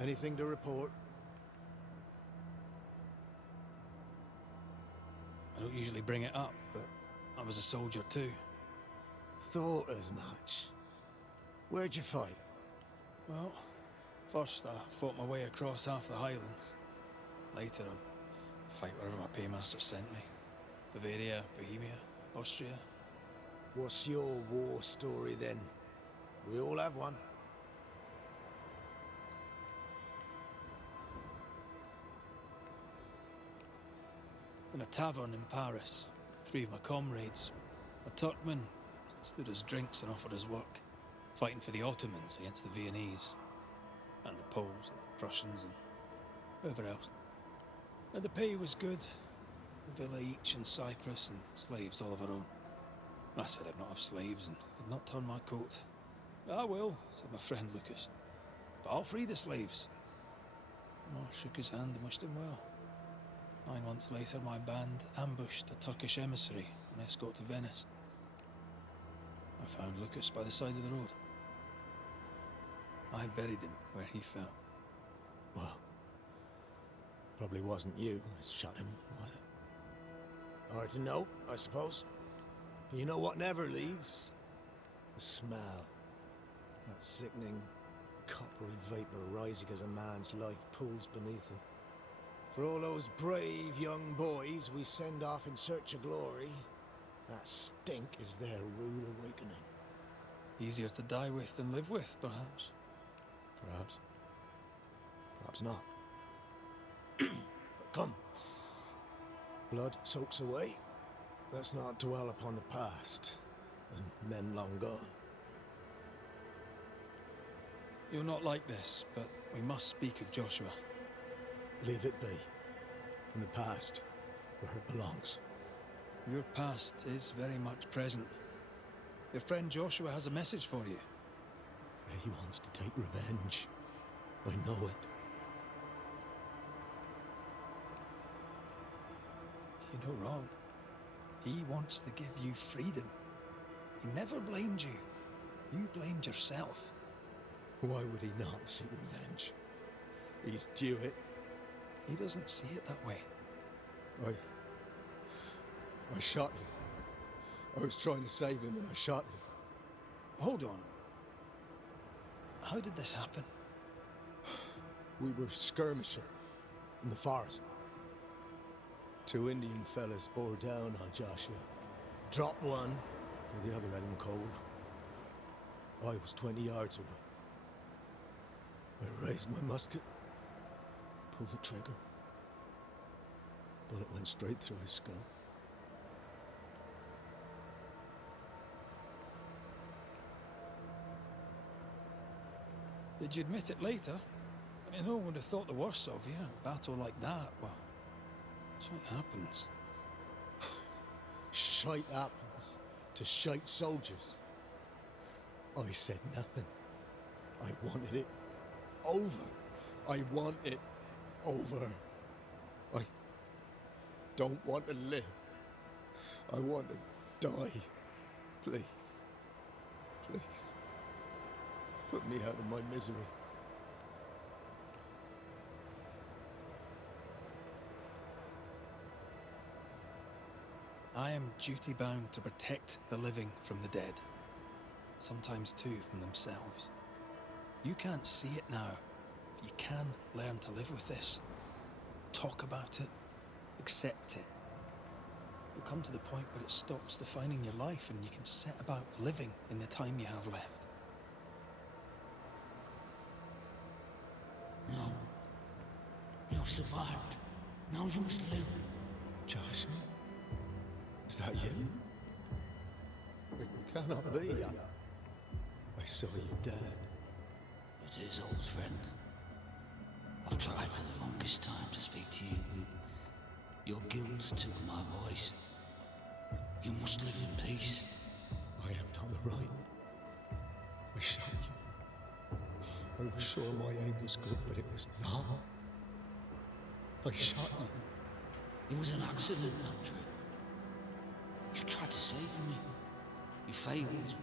Anything to report? I don't usually bring it up, but I was a soldier too. Thought as much. Where'd you fight? Well, first I fought my way across half the Highlands. Later I'd fight wherever my paymaster sent me. Bavaria, Bohemia, Austria. What's your war story then? We all have one. In a tavern in Paris, 3 of my comrades, a Turkman, stood us drinks and offered us work, fighting for the Ottomans against the Viennese, and the Poles, and the Prussians, and whoever else. And the pay was good. A villa each in Cyprus, and slaves all of our own. I said I'd not have slaves, and would not turn my coat. "I will," said my friend Lucas, "but I'll free the slaves." I shook his hand and wished him well. 9 months later, my band ambushed a Turkish emissary on escort to Venice. I found Lucas by the side of the road. I buried him where he fell. Well, probably wasn't you who shot him, was it? Hard to know, I suppose. But you know what never leaves? The smell. That sickening, coppery vapor rising as a man's life pools beneath him. For all those brave young boys we send off in search of glory, that stink is their rude awakening. Easier to die with than live with, perhaps. Perhaps. Perhaps not. But come. Blood soaks away. Let's not dwell upon the past, and men long gone. You'll not like this, but we must speak of Joshua. Leave it be. In the past, where it belongs. Your past is very much present. Your friend Joshua has a message for you. He wants to take revenge. I know it. You're no wrong. He wants to give you freedom. He never blamed you. You blamed yourself. Why would he not seek revenge? He's due it. He doesn't see it that way. I shot him. I was trying to save him and I shot him. Hold on. How did this happen? We were skirmishing in the forest. 2 Indian fellas bore down on Joshua. Dropped one, but the other had him cold. I was 20 yards away. I raised my musket, pulled the trigger. Bullet went straight through his skull. Did you admit it later? I mean, no one would have thought the worst of you. A battle like that, well, that's what happens. Shite happens to shite soldiers. I said nothing. I wanted it over. I want it over. I don't want to live. I want to die. Please. Please. Put me out of my misery. I am duty-bound to protect the living from the dead. Sometimes too from themselves. You can't see it now, but you can learn to live with this. Talk about it. Accept it. You'll come to the point where it stops defining your life and you can set about living in the time you have left. No. You survived. Now you must live. Joshua? Is that you? It cannot be. I saw you dead. It is, old friend. I've tried for the longest time to speak to you, but your guilt took my voice. You must live in peace. I have done the right. I shot you. I was sure my aim was good, but it was not. I shot you. It was an accident, Andrew. You tried to save me. You failed.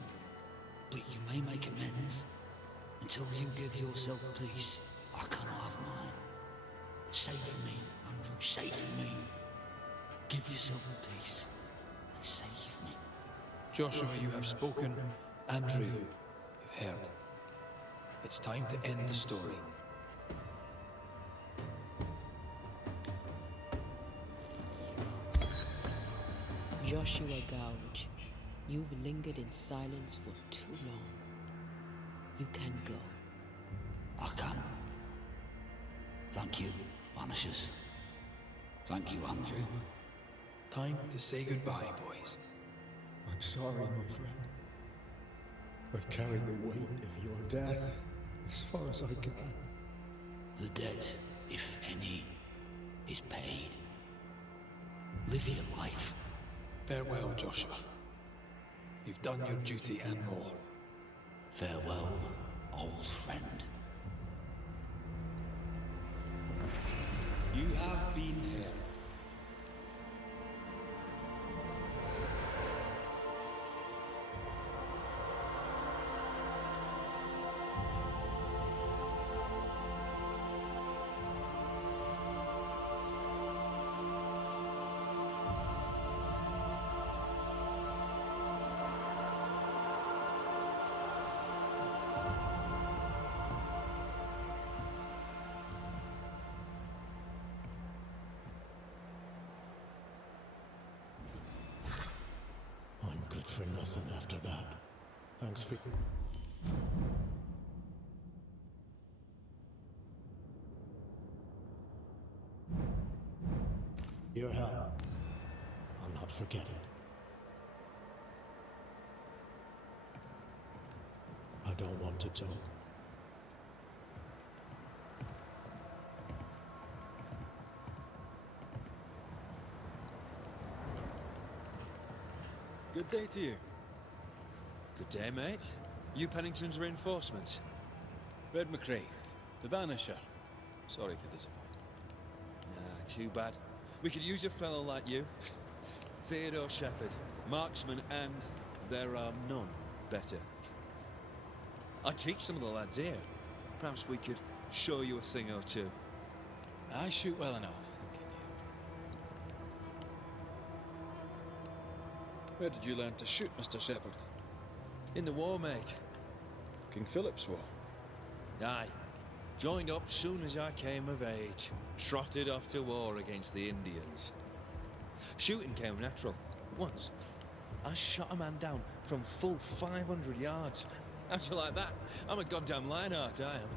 But you may make amends. Until you give yourself peace, I cannot have mine. Save me, Andrew, save me. Give yourself peace and save me. Joshua, you have spoken. Andrew, you've heard. It's time to end the story. Joshua Gouge, you've lingered in silence for too long. You can go. I can. Thank you, Banishers. Thank you, Andrew. Time to say goodbye, boys. I'm sorry, my friend. I've carried the weight of your death as far as I can. The debt, if any, is paid. Live your life. Farewell, Joshua. You've done your duty and more. Farewell, old friend. You have been here. I'm good for nothing after that. Thanks for... your help. I'll not forget it. I don't want to talk. Good day to you. Good day, mate. You Pennington's reinforcements? Red McCraith, the Banisher. Sorry to disappoint. Nah, too bad. We could use a fellow like you. Theodore Shepherd, marksman, and there are none better. I teach some of the lads here. Perhaps we could show you a thing or two. I shoot well enough, thank you. Where did you learn to shoot, Mr. Shepherd? In the war, mate. King Philip's War? Aye. Joined up soon as I came of age. Trotted off to war against the Indians. Shooting came natural. Once, I shot a man down from full 500 yards. How'd you like that? I'm a goddamn Lionheart, I am.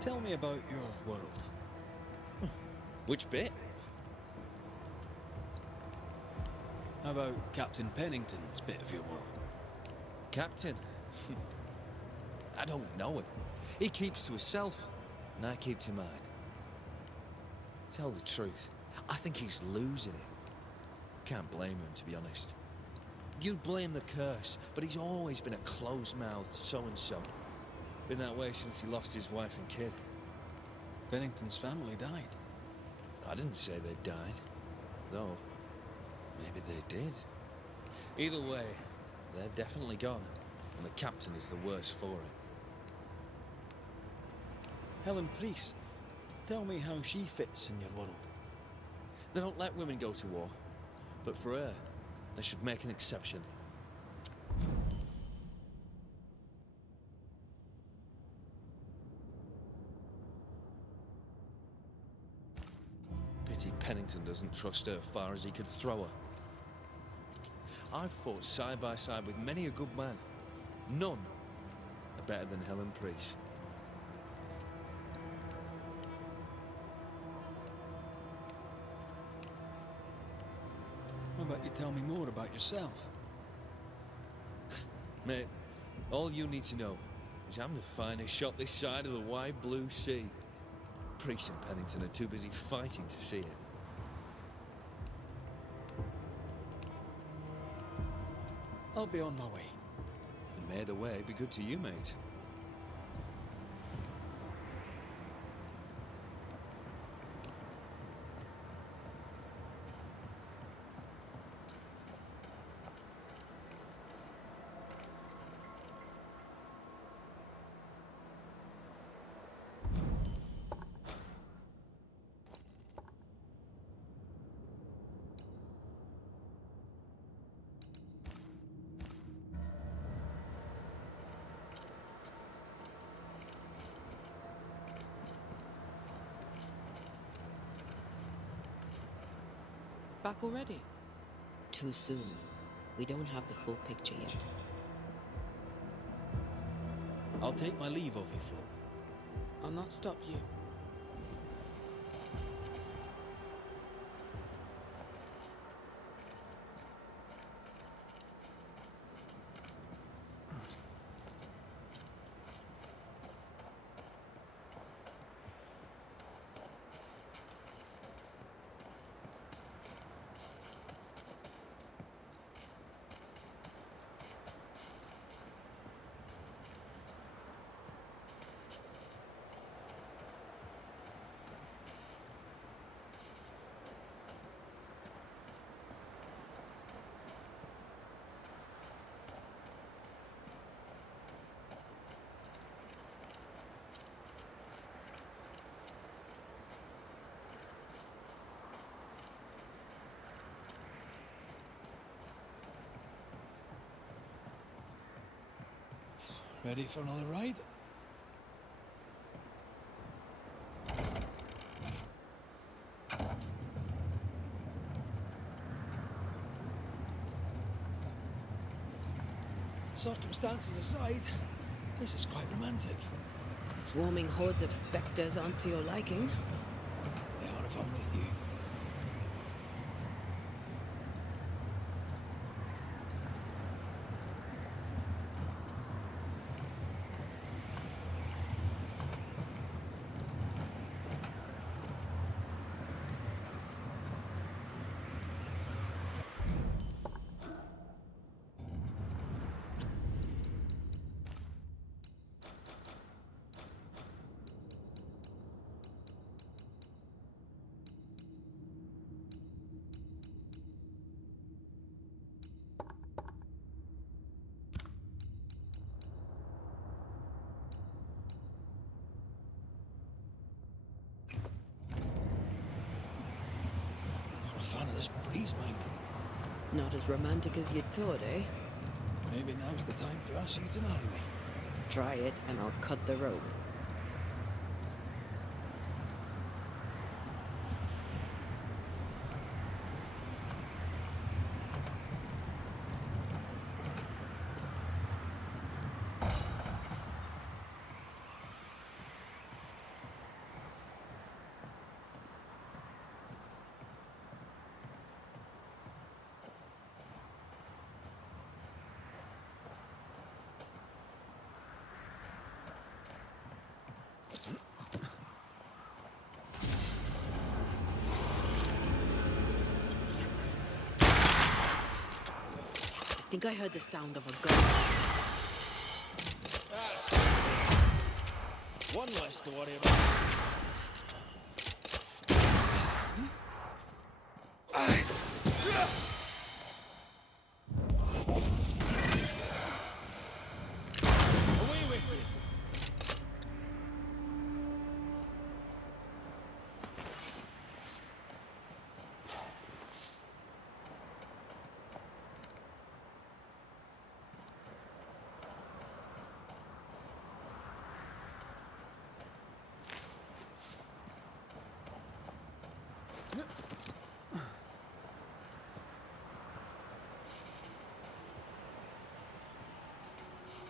Tell me about your world. Which bit? How about Captain Pennington's bit of your world? Captain? I don't know him. He keeps to himself, and I keep to mine. Tell the truth, I think he's losing it. Can't blame him, to be honest. You'd blame the curse, but he's always been a closed-mouthed so-and-so. Been that way since he lost his wife and kid. Pennington's family died. I didn't say they died, though maybe they did. Either way, they're definitely gone, and the captain is the worse for it. Helen Priest, tell me how she fits in your world. They don't let women go to war, but for her, they should make an exception. Pity Pennington doesn't trust her far as he could throw her. I've fought side by side with many a good man. None are better than Helen Priest. How about you tell me more about yourself? Mate, all you need to know is I'm the finest shot this side of the wide blue sea. Priest and Pennington are too busy fighting to see it. I'll be on my way. And may the way be good to you, mate. Back already? Too soon. We don't have the full picture yet. I'll take my leave of you, Flo. I'll not stop you. Ready for another ride? Circumstances aside, this is quite romantic. Swarming hordes of spectres aren't to your liking. They are if I'm with you. fan of this breeze, mind. Not as romantic as you'd thought, eh? Maybe now's the time to ask you to marry me. Try it, and I'll cut the rope. I think I heard the sound of a gun. That's one less to worry about. Away with you.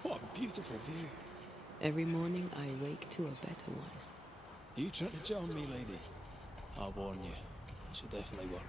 What a beautiful view. Every morning I wake to a better one. You trying to join me, lady? I'll warn you. This will definitely work.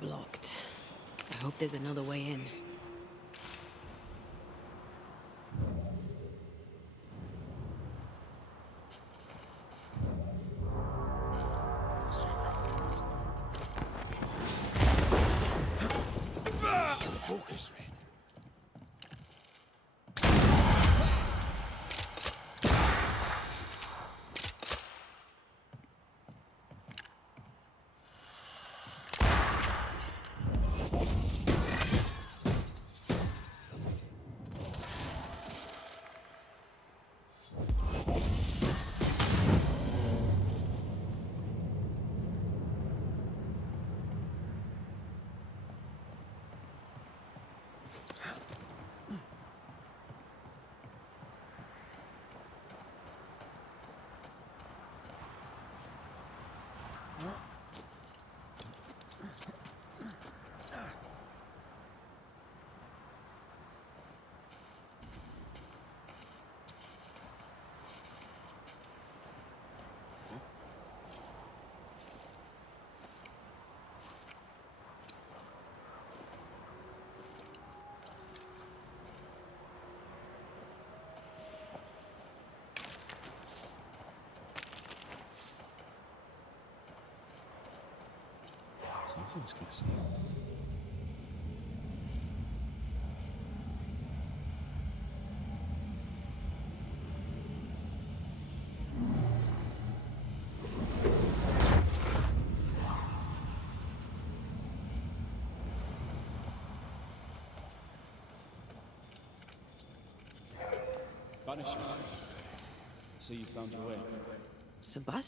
Blocked. I hope there's another way in. Focus, Red. Something's concealed. Banishers. I see you found your way. Sebastian.